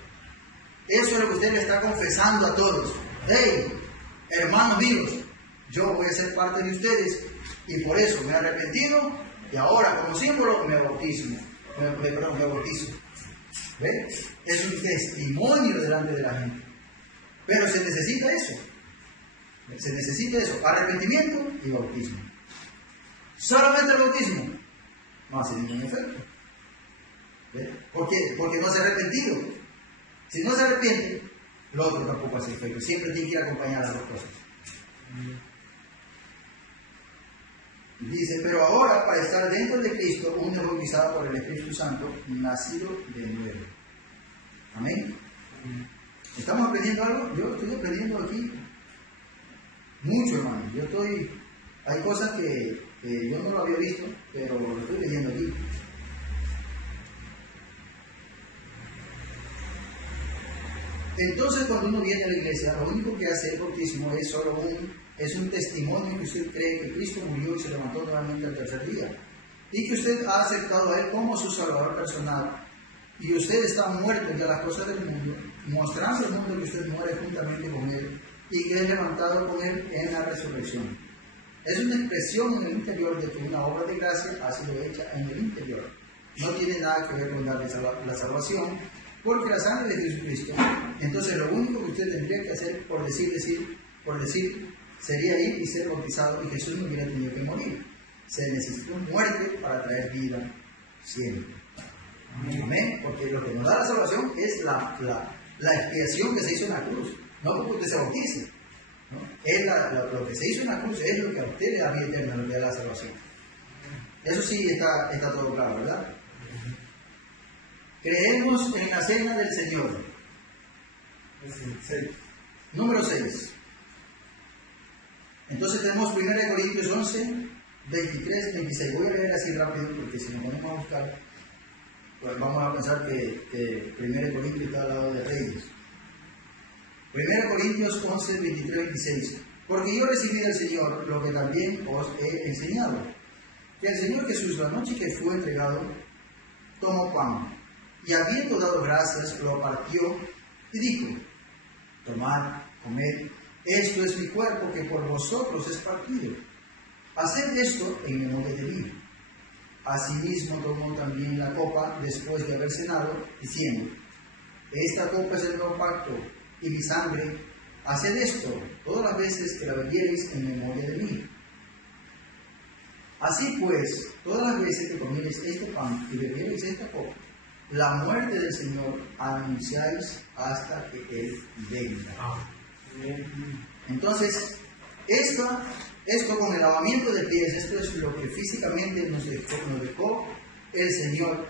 Eso es lo que usted le está confesando a todos. Hey, hermanos míos, yo voy a ser parte de ustedes y por eso me he arrepentido y ahora como símbolo me bautizo. ¿Ve? Es un testimonio delante de la gente. Pero se necesita eso. Se necesita eso, arrepentimiento y bautismo. Solamente el bautismo no hace ningún efecto. ¿Ve? ¿Por qué? Porque no se ha arrepentido. Si no se arrepiente, lo otro tampoco hace efecto. Siempre tiene que ir acompañar a las dos cosas. Dice, pero ahora para estar dentro de Cristo, uno es bautizado por el Espíritu Santo, nacido de nuevo. Amén. ¿Estamos aprendiendo algo? Yo estoy aprendiendo aquí mucho, hermano. Hay cosas que yo no lo había visto, pero lo estoy leyendo aquí. Entonces, cuando uno viene a la iglesia, lo único que hace el bautismo es solo un testimonio que usted cree que Cristo murió y se levantó nuevamente al tercer día. Y que usted ha aceptado a Él como su Salvador personal. Y usted está muerto ya a las cosas del mundo, mostrando al mundo que usted muere juntamente con Él y que es levantado con Él en la resurrección. Es una expresión en el interior de que una obra de gracia ha sido hecha en el interior. No tiene nada que ver con la salvación, porque la sangre de Jesucristo, entonces lo único que usted tendría que hacer, por decir, sería ir y ser bautizado, y Jesús no hubiera tenido que morir. Se necesitó muerte para traer vida siempre. Amén. Porque lo que nos da la salvación es la expiación que se hizo en la cruz, no porque usted se bautice, ¿no? Es lo que se hizo en la cruz es lo que a usted le da vida eterna, lo que da la salvación. Eso sí está todo claro, ¿verdad? Creemos en la cena del Señor. Número 6. Entonces tenemos 1 Corintios 11, 23, 26. Voy a leer así rápido porque si nos ponemos a buscar, pues vamos a pensar que 1 Corintios está al lado de Reyes. 1 Corintios 11, 23, 26. Porque yo recibí del Señor lo que también os he enseñado. Que el Señor Jesús, la noche que fue entregado, tomó pan. Y habiendo dado gracias, lo partió y dijo: tomad, comed, esto es mi cuerpo que por vosotros es partido. Haced esto en memoria de mí. Asimismo tomó también la copa después de haber cenado, diciendo: esta copa es el nuevo pacto y mi sangre. Haced esto todas las veces que la bebiereis en memoria de mí. Así pues, todas las veces que comiereis este pan y bebiereis esta copa, la muerte del Señor anunciáis hasta que Él venga. Entonces, esto con el lavamiento de pies, esto es lo que físicamente nos dejó el Señor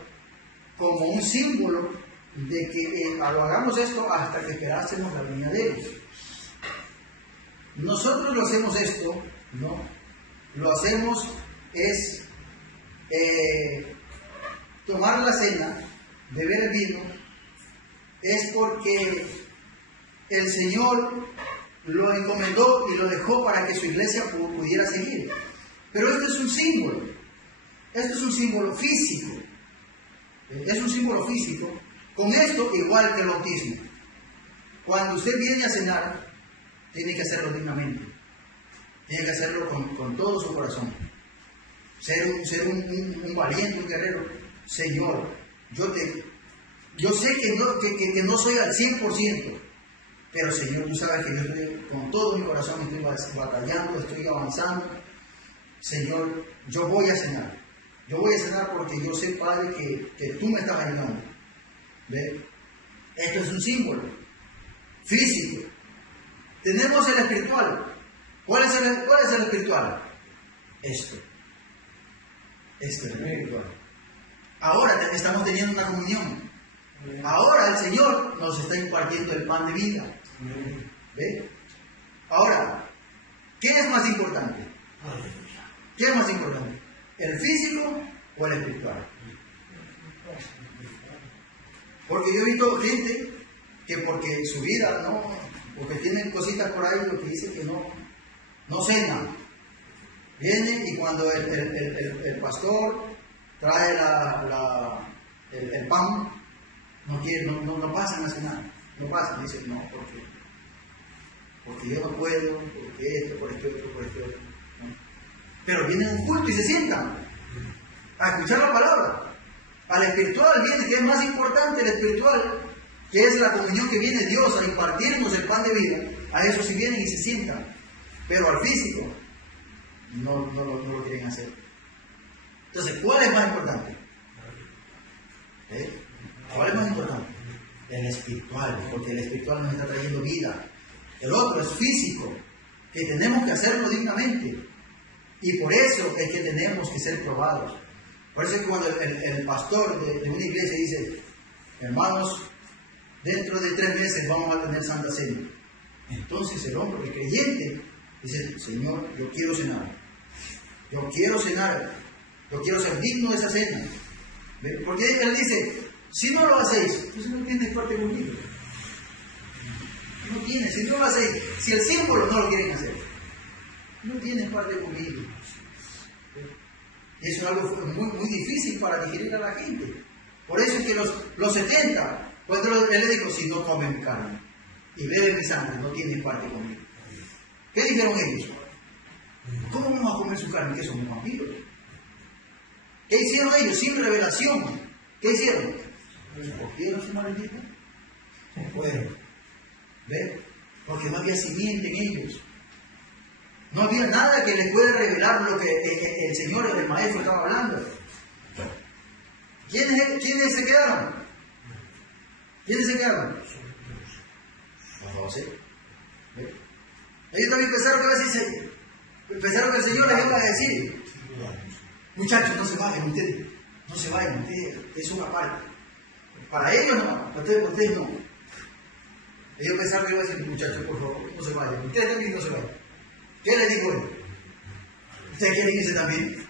como un símbolo de que lo hagamos esto hasta que esperásemos la venida de Él. Nosotros lo hacemos esto, ¿no? Lo hacemos es tomar la cena, beber el vino, es porque el Señor lo encomendó y lo dejó para que su iglesia pudiera seguir. Pero esto es un símbolo físico. Es un símbolo físico. Con esto, igual que el bautismo. Cuando usted viene a cenar, tiene que hacerlo dignamente. Tiene que hacerlo con todo su corazón. Ser un valiente, un guerrero. Señor, yo sé que no soy al 100%, pero Señor, tú sabes que yo estoy con todo mi corazón, estoy batallando, estoy avanzando. Señor, yo voy a cenar. Yo voy a cenar porque yo sé, Padre, que tú me estás ayudando. ¿Ve? Esto es un símbolo físico. Tenemos el espiritual. ¿Cuál es el espiritual? Esto es el espiritual. Ahora estamos teniendo una comunión. Ahora el Señor nos está impartiendo el pan de vida. ¿Ve? Ahora, ¿qué es más importante? ¿Qué es más importante? ¿El físico o el espiritual? Porque yo he visto gente que porque su vida no, porque tienen cositas por ahí, lo que dicen que no cenan. Vienen y cuando el pastor trae el pan, no pasan a cenar. No pasan, dicen no, porque yo no puedo, porque esto, por esto otro, por esto otro. ¿No? Pero vienen a un culto y se sientan a escuchar la palabra. Al espiritual viene, que es más importante el espiritual, que es la comunión que viene Dios a impartirnos el pan de vida. A eso sí vienen y se sientan. Pero al físico no lo quieren hacer. Entonces, ¿cuál es más importante? ¿Cuál es más importante? El espiritual, porque el espiritual nos está trayendo vida. El otro es físico, que tenemos que hacerlo dignamente. Y por eso es que tenemos que ser probados. Por eso es que cuando el pastor de una iglesia dice, hermanos, dentro de 3 meses vamos a tener Santa Cena. Entonces el hombre, el creyente, dice, Señor, yo quiero cenar. Yo quiero cenar. Yo quiero ser digno de esa cena. ¿Ve? Porque él dice, si no lo hacéis, entonces no tienes parte conmigo. No tienes, si no lo hacéis, si el símbolo no lo quieren hacer, no tienes parte conmigo. Y eso es algo muy difícil para digerir a la gente. Por eso es que los 70, cuando él le dijo, si no comen carne y beben mi sangre, no tienen parte conmigo. ¿Qué dijeron ellos? ¿Cómo vamos a comer su carne? Que somos vampiros. ¿Qué hicieron ellos? Sin revelación. ¿Qué hicieron? ¿Cogieron su maldita? Bueno, ¿ve? Porque no había simiente en ellos. No había nada que les pueda revelar lo que el Señor, el Maestro, estaba hablando. ¿Quiénes se quedaron? ¿Quiénes se quedaron? Los 12. ¿Ve? Ellos también pensaron que el Señor les iba a decir, muchachos, no se vayan ustedes, es una parte. Para ellos no, para ustedes no. Ellos pensaron que iba a decir, muchachos, por favor, no se vayan, ustedes también no se vayan. ¿Qué les dijo él? ¿Ustedes quieren irse también?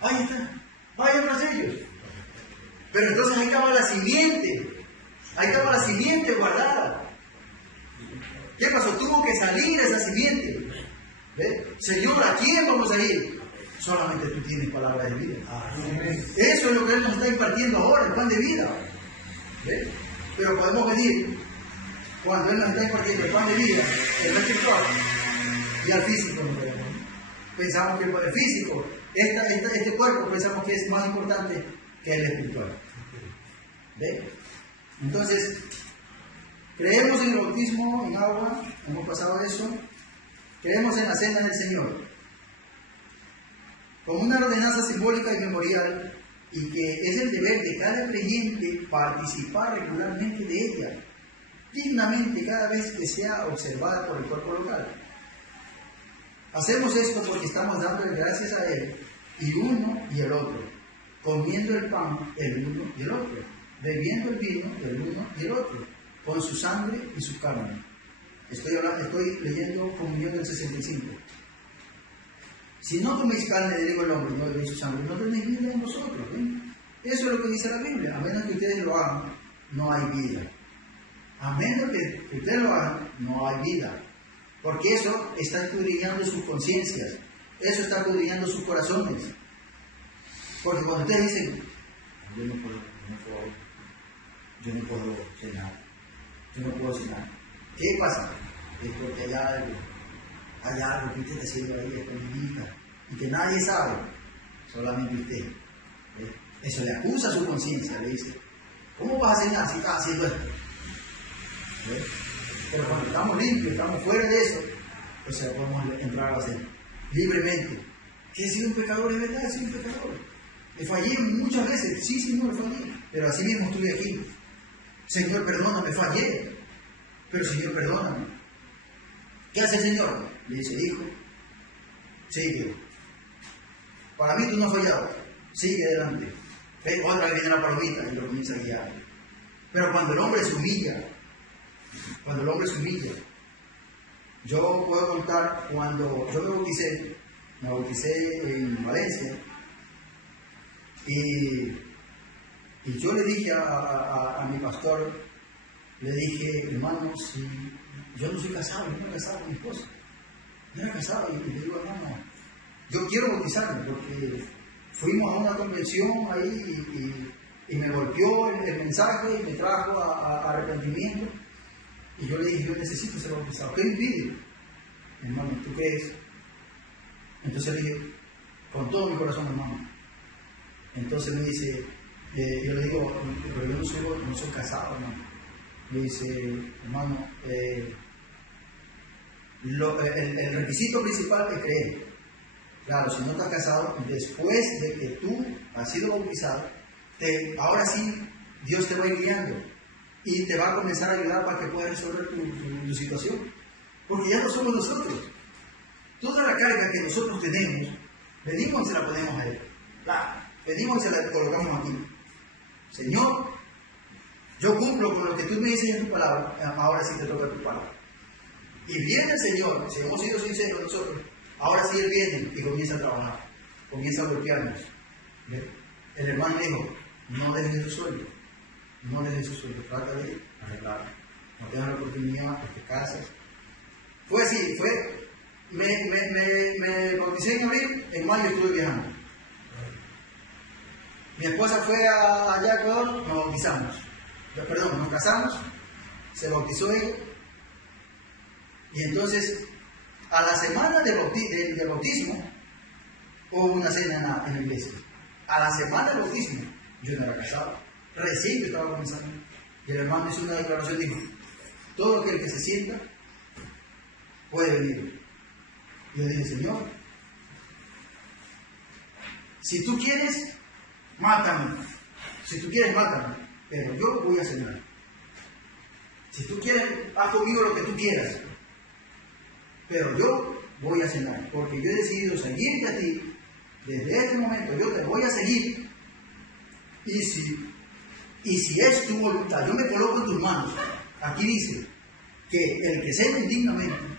Ahí está, vayan tras ellos. Pero entonces ahí estaba la simiente guardada. ¿Qué pasó? Tuvo que salir esa simiente. ¿Ve? Señor, ¿a quién vamos a ir? Solamente tú tienes palabra de vida. Eso es lo que Él nos está impartiendo ahora, el pan de vida. ¿Ve? Pero podemos venir, cuando Él nos está impartiendo el pan de vida, el espiritual, y al físico no queremos. Pensamos que el físico, este cuerpo, pensamos que es más importante que el espiritual. ¿Ve? Entonces, creemos en el bautismo en agua, hemos pasado eso. Creemos en la cena del Señor como una ordenanza simbólica y memorial, y que es el deber de cada creyente participar regularmente de ella, dignamente cada vez que sea observada por el cuerpo local. Hacemos esto porque estamos dándole gracias a Él, y uno y el otro, comiendo el pan el uno y el otro, bebiendo el vino el uno y el otro, con su sangre y su carne. Estoy leyendo Comunión del 65. Si no coméis carne del Hijo del Hombre y no bebéis su sangre, no tenéis vida en vosotros. Eso es lo que dice la Biblia. A menos que ustedes lo hagan, no hay vida. A menos que ustedes lo hagan, no hay vida. Porque eso está escudriñando sus conciencias. Eso está escudriñando sus corazones. Porque cuando ustedes dicen, yo no puedo cenar. ¿Qué pasa? Es porque hay algo que usted está haciendo ahí escondidita y que nadie sabe, solamente usted. Eso le acusa a su conciencia, le dice, ¿cómo vas a cenar si estás haciendo esto? Pero cuando estamos limpios, estamos fuera de eso, pues podemos entrar a hacer libremente. ¿Que he sido un pecador? Es verdad, he sido un pecador. Le fallé muchas veces, sí, Señor, le fallé, pero así mismo estuve aquí. Señor, perdóname, fallé, pero Señor, perdóname. ¿Qué hace el Señor? Le dice, hijo, sigue. Para mí tú no has fallado, sigue adelante. Otra vez viene la palomita y lo comienza a guiar. Pero cuando el hombre se humilla, yo puedo contar cuando yo me bauticé en Valencia, y yo le dije a mi pastor, le dije, hermano, si yo no soy casado, yo no era casado con mi esposa, no era casado, y le digo, hermano, yo quiero bautizarme porque fuimos a una convención ahí y me golpeó el mensaje y me trajo a arrepentimiento. Y yo le dije, yo necesito ser bautizado. ¿Qué me pide? Hermano, ¿tú crees? Entonces le dije, con todo mi corazón, hermano. Entonces me dice, yo le digo, pero yo no soy casado, hermano. Me dice, hermano, el requisito principal es creer. Claro, si no estás casado, después de que tú has sido bautizado, ahora sí Dios te va a ir guiando y te va a comenzar a ayudar para que puedas resolver tu situación. Porque ya no somos nosotros. Toda la carga que nosotros tenemos, venimos y se la ponemos a Él. Venimos y se la colocamos aquí. Señor, yo cumplo con lo que tú me dices en tu palabra, ahora sí te toca tu palabra. Y viene el Señor, si hemos sido sinceros nosotros, ahora sí Él viene y comienza a trabajar, comienza a golpearnos. El hermano dijo, no dejes tu sueldo, trata de arreglarlo. No te das la oportunidad, pues te casas. Fue así, me bauticé en abril, en mayo estuve viajando. Mi esposa fue allá a Ecuador, nos bautizamos. Nos casamos, se bautizó ella. Y entonces, a la semana del bautismo, hubo una cena en la iglesia. A la semana del bautismo, yo no era casado, recién yo estaba comenzando. Y el hermano hizo una declaración, dijo, todo aquel que se sienta puede venir. Y yo dije, Señor, si tú quieres, mátame. Si tú quieres, mátame. Pero yo voy a cenar. Si tú quieres, haz conmigo lo que tú quieras. Pero yo voy a cenar. Porque yo he decidido seguirte a ti. Desde este momento yo te voy a seguir. Y si es tu voluntad, yo me coloco en tus manos. Aquí dice que el que cena indignamente,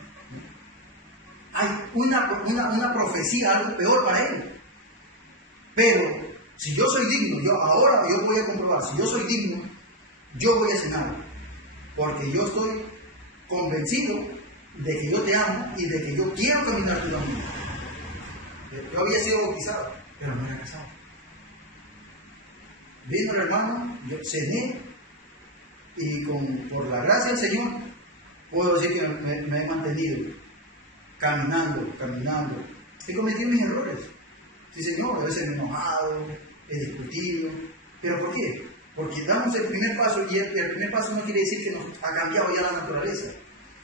hay una profecía, algo peor para él. Pero si yo soy digno, ahora yo voy a comprobar, si yo soy digno, yo voy a cenar. Porque yo estoy convencido de que yo te amo y de que yo quiero caminar tu camino. Yo había sido bautizado, pero no era casado. Vino el hermano, yo cené y por la gracia del Señor puedo decir que me he mantenido caminando. He cometido mis errores. Sí, Señor, a veces me he enojado, he discutido. ¿Pero por qué? Porque damos el primer paso y el primer paso no quiere decir que nos ha cambiado ya la naturaleza.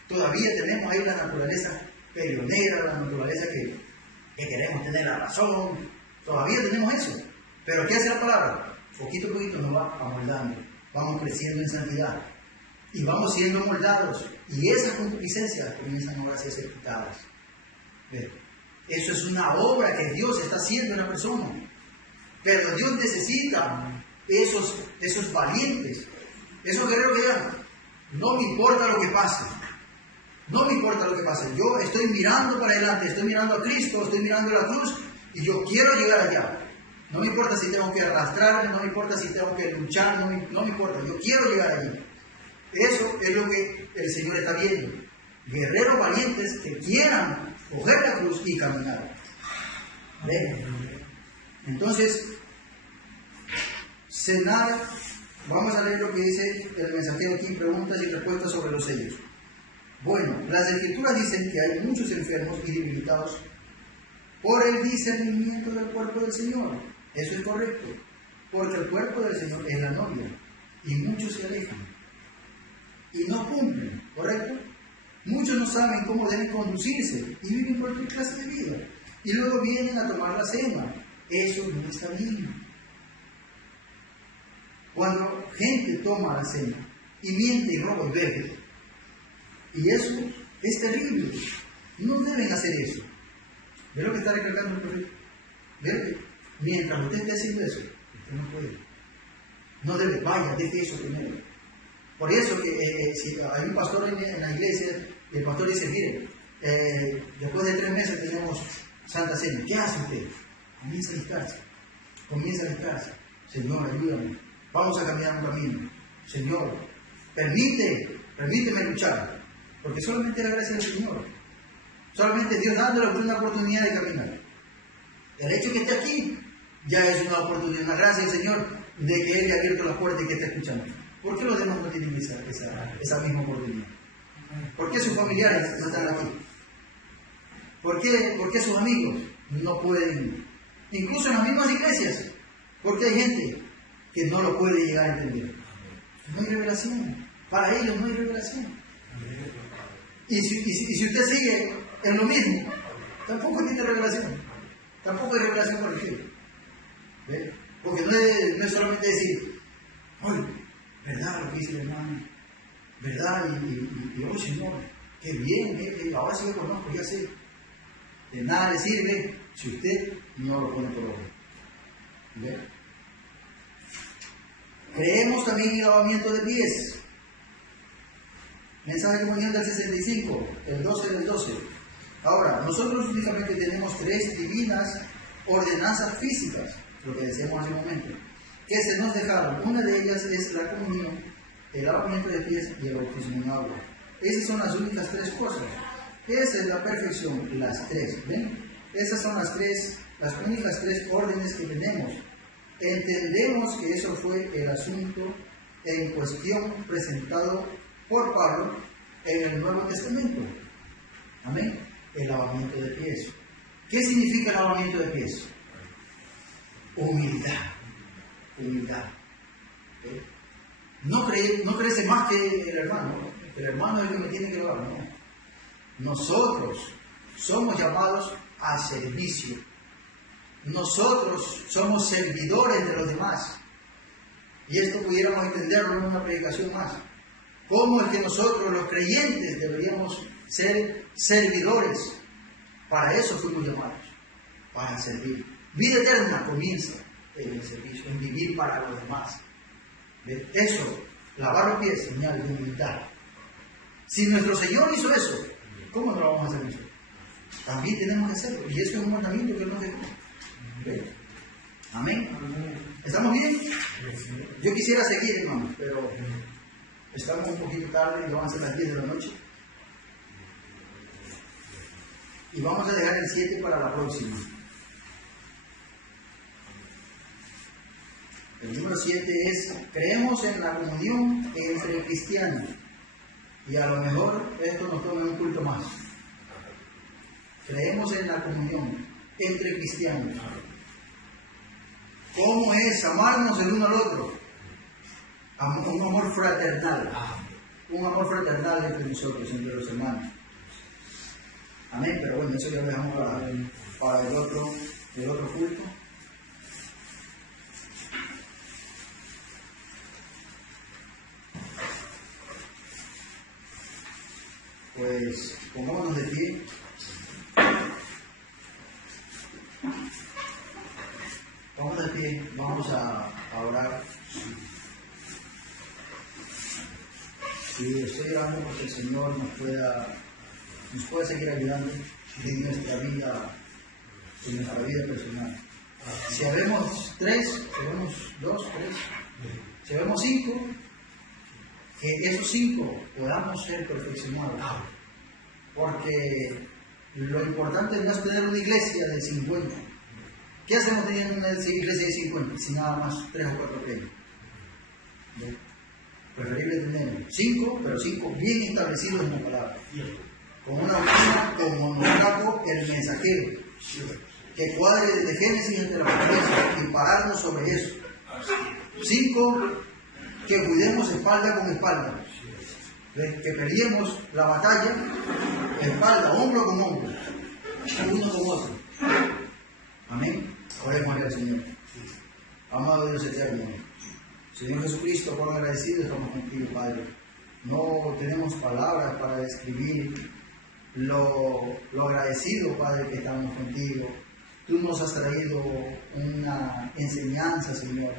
Todavía tenemos ahí la naturaleza peleonera, la naturaleza que queremos tener la razón. Todavía tenemos eso. Pero ¿qué hace la palabra? Poquito a poquito nos va amoldando. Vamos creciendo en santidad. Y vamos siendo moldados. Y esas concupiscencias comienzan ahora a ser quitadas. Eso es una obra que Dios está haciendo en la persona. Pero Dios necesita esos valientes, esos guerreros que digan, no me importa lo que pase. No me importa lo que pase. Yo estoy mirando para adelante, estoy mirando a Cristo, estoy mirando a la cruz y yo quiero llegar allá. No me importa si tengo que arrastrarme, no me importa si tengo que luchar, no me importa. Yo quiero llegar allí. Eso es lo que el Señor está viendo. Guerreros valientes que quieran coger la cruz y caminar. ¿Ven? Entonces, cenar, vamos a leer lo que dice el mensajero aquí, preguntas y respuestas sobre los sellos. Bueno, las Escrituras dicen que hay muchos enfermos y debilitados por el discernimiento del cuerpo del Señor. Eso es correcto, porque el cuerpo del Señor es la novia y muchos se alejan y no cumplen, ¿correcto? Muchos no saben cómo deben conducirse y viven cualquier clase de vida y luego vienen a tomar la cena. Eso no está bien. Cuando gente toma la cena y miente y roba y bebe, y eso es terrible. No deben hacer eso. ¿Ve lo que está recalcando el profeta? ¿Ve? Mientras usted esté haciendo eso, usted no puede. No debe, vaya, deje eso primero. Por eso que si hay un pastor en la iglesia, y el pastor dice, mire, después de 3 meses tenemos Santa Cena. ¿Qué hace usted? Comienza a alistarse. Comienza a alistarse. Señor, ayúdame. Vamos a caminar un camino. Señor, permíteme luchar. Porque solamente la gracia del Señor. Solamente Dios dándole a usted una oportunidad de caminar. El hecho que esté aquí ya es una oportunidad, una gracia del Señor de que Él le ha abierto la puerta y que está escuchando. ¿Por qué los demás no tienen esa misma oportunidad? ¿Por qué sus familiares no están aquí? ¿Por qué sus amigos no pueden? Incluso en las mismas iglesias. Porque hay gente que no lo puede llegar a entender. No hay revelación. Para ellos no hay revelación. Y si usted sigue en lo mismo, tampoco tiene revelación. Tampoco hay revelación por el cielo. ¿Ve? Porque no es solamente decir, oye, ¿verdad lo que dice el hermano? ¿Verdad? Y oh Señor, qué bien, ahora sí lo conozco, ya sé. De nada le sirve si usted no lo pone por obra. ¿Ve? Creemos también en el lavamiento de pies. Mensaje de comunión del 65, el 12 del 12. Ahora, nosotros únicamente tenemos 3 divinas ordenanzas físicas, lo que decíamos hace un momento, que se nos dejaron. Una de ellas es la comunión, el lavamiento de pies y el bautismo en agua. Esas son las únicas 3 cosas. Esa es la perfección, las 3. ¿Ven? Esas son las únicas 3 órdenes que tenemos. Entendemos que eso fue el asunto en cuestión presentado por Pablo en el Nuevo Testamento. Amén. El lavamiento de pies. ¿Qué significa el lavamiento de pies? Humildad. Humildad. ¿Eh? No crece más que el hermano. El hermano es el que me tiene que lavar. No. Nosotros somos llamados a servicio. Nosotros somos servidores de los demás. Y esto pudiéramos entenderlo en una predicación más. ¿Cómo es que nosotros, los creyentes, deberíamos ser servidores? Para eso fuimos llamados, para servir. Vida eterna comienza en el servicio, en vivir para los demás. Eso, lavar los pies, señal de humildad. Si nuestro Señor hizo eso, ¿cómo no lo vamos a hacer nosotros? También tenemos que hacerlo. Y eso es un mandamiento que Él nos dejó. Amén. ¿Estamos bien? Yo quisiera seguir, hermanos, pero estamos un poquito tarde y van a ser las 10 de la noche. Y vamos a dejar el 7 para la próxima. El número 7 es, creemos en la comunión entre cristianos. Y a lo mejor esto nos toma un culto más. Creemos en la comunión entre cristianos. ¿Cómo es amarnos el uno al otro? Un amor fraternal. Un amor fraternal entre nosotros, entre los hermanos. Amén, pero bueno, eso ya lo dejamos para el otro culto. Pues pongámonos de pie. Vamos de pie, vamos a orar. Y estoy orando porque el Señor nos pueda seguir ayudando en nuestra vida personal. Si habemos 3, si habemos 2, 3, si habemos 5, que esos 5 podamos ser perfeccionados. Porque lo importante no es tener una iglesia de 50. ¿Qué hacemos teniendo una iglesia de 50? Si nada más 3 o 4 pequeños. Preferible tener 5, pero 5 bien establecidos en la palabra. Con una doctrina como nos trajo el mensajero. Que cuadre desde Génesis hasta la Apocalipsis y pararnos sobre eso. 5, que cuidemos espalda con espalda. Que peleemos la batalla espalda, hombro con hombro, uno con otro. Amén. Oremos al Señor. Amado Dios eterno, Señor Jesucristo, cuán agradecidos estamos contigo, Padre. No tenemos palabras para describir lo agradecido, Padre, que estamos contigo. tú nos has traído una enseñanza, Señor,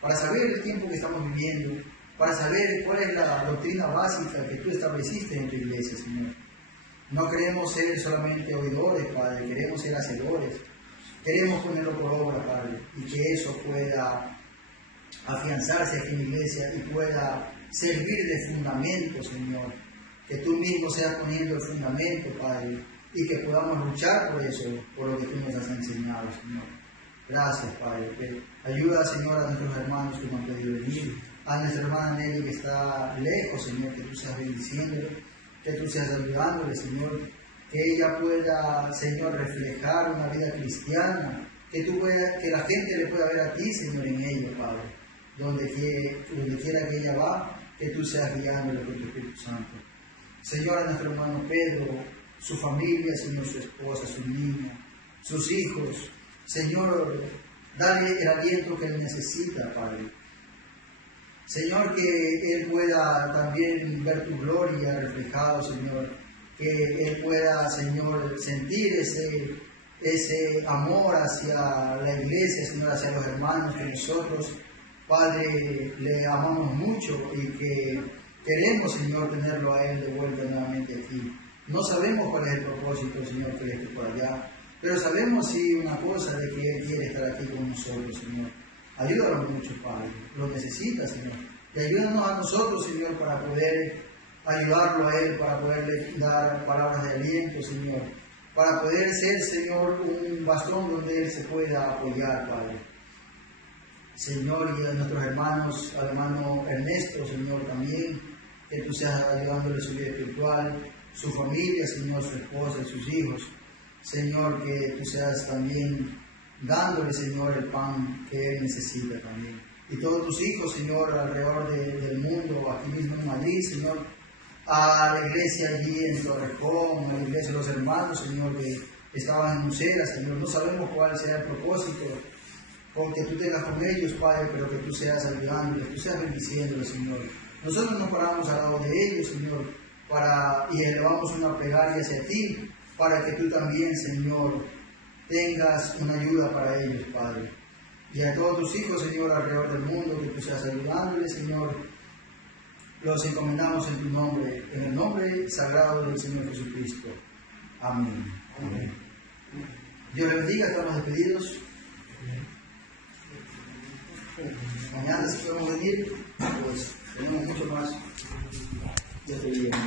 para saber el tiempo que estamos viviendo, para saber cuál es la doctrina básica que tú estableciste en tu iglesia, Señor. No queremos ser solamente oidores, Padre, queremos ser hacedores. Queremos ponerlo por obra, Padre, y que eso pueda afianzarse aquí en la iglesia y pueda servir de fundamento, Señor. Que tú mismo seas poniendo el fundamento, Padre, y que podamos luchar por eso, por lo que tú nos has enseñado, Señor. Gracias, Padre. Ayuda, Señor, a nuestros hermanos que no han podido venir, a nuestra hermana Nelly que está lejos, Señor, que tú seas bendiciéndole, que tú seas ayudándole, Señor, que ella pueda, Señor, reflejar una vida cristiana, que la gente le pueda ver a ti, Señor, en ella, Padre. Donde quiera que ella va, que tú seas guiándole con tu Espíritu Santo. Señor, a nuestro hermano Pedro, su familia, Señor, su esposa, su niña, sus hijos, Señor, dale el aliento que él necesita, Padre. Señor, que él pueda también ver tu gloria reflejado, Señor, que él pueda, Señor, sentir ese amor hacia la iglesia, Señor, hacia los hermanos, que nosotros, Padre, le amamos mucho y que queremos, Señor, tenerlo a él de vuelta nuevamente aquí. No sabemos cuál es el propósito, Señor, que él esté por allá, pero sabemos sí una cosa, de que él quiere estar aquí con nosotros, Señor. Ayúdalo mucho, Padre, lo necesita, Señor. Y ayúdanos a nosotros, Señor, para poder ayudarlo a él, para poderle dar palabras de aliento, Señor, para poder ser, Señor, un bastón donde él se pueda apoyar, Padre. Señor, y a nuestros hermanos, al hermano Ernesto, Señor, también, que tú seas ayudándole su vida espiritual, su familia, Señor, su esposa y sus hijos. Señor, que tú seas también dándole, Señor, el pan que él necesita también. Y todos tus hijos, Señor, alrededor del mundo, aquí mismo en Madrid, Señor, a la iglesia allí en Torrejón, a la iglesia de los hermanos, Señor, que estaban en Usera, Señor. No sabemos cuál será el propósito, porque tú tengas con ellos, Padre, pero que tú seas ayudándoles, tú seas bendiciéndoles, Señor. Nosotros nos paramos al lado de ellos, Señor, y elevamos una plegaria hacia ti, para que tú también, Señor, tengas una ayuda para ellos, Padre. Y a todos tus hijos, Señor, alrededor del mundo, que tú seas ayudándoles, Señor, los encomendamos en tu nombre, en el nombre sagrado del Señor Jesucristo. Amén. Amén. Dios les bendiga, estamos despedidos. Mañana si podemos venir, pues tenemos mucho más. Dios te bendiga.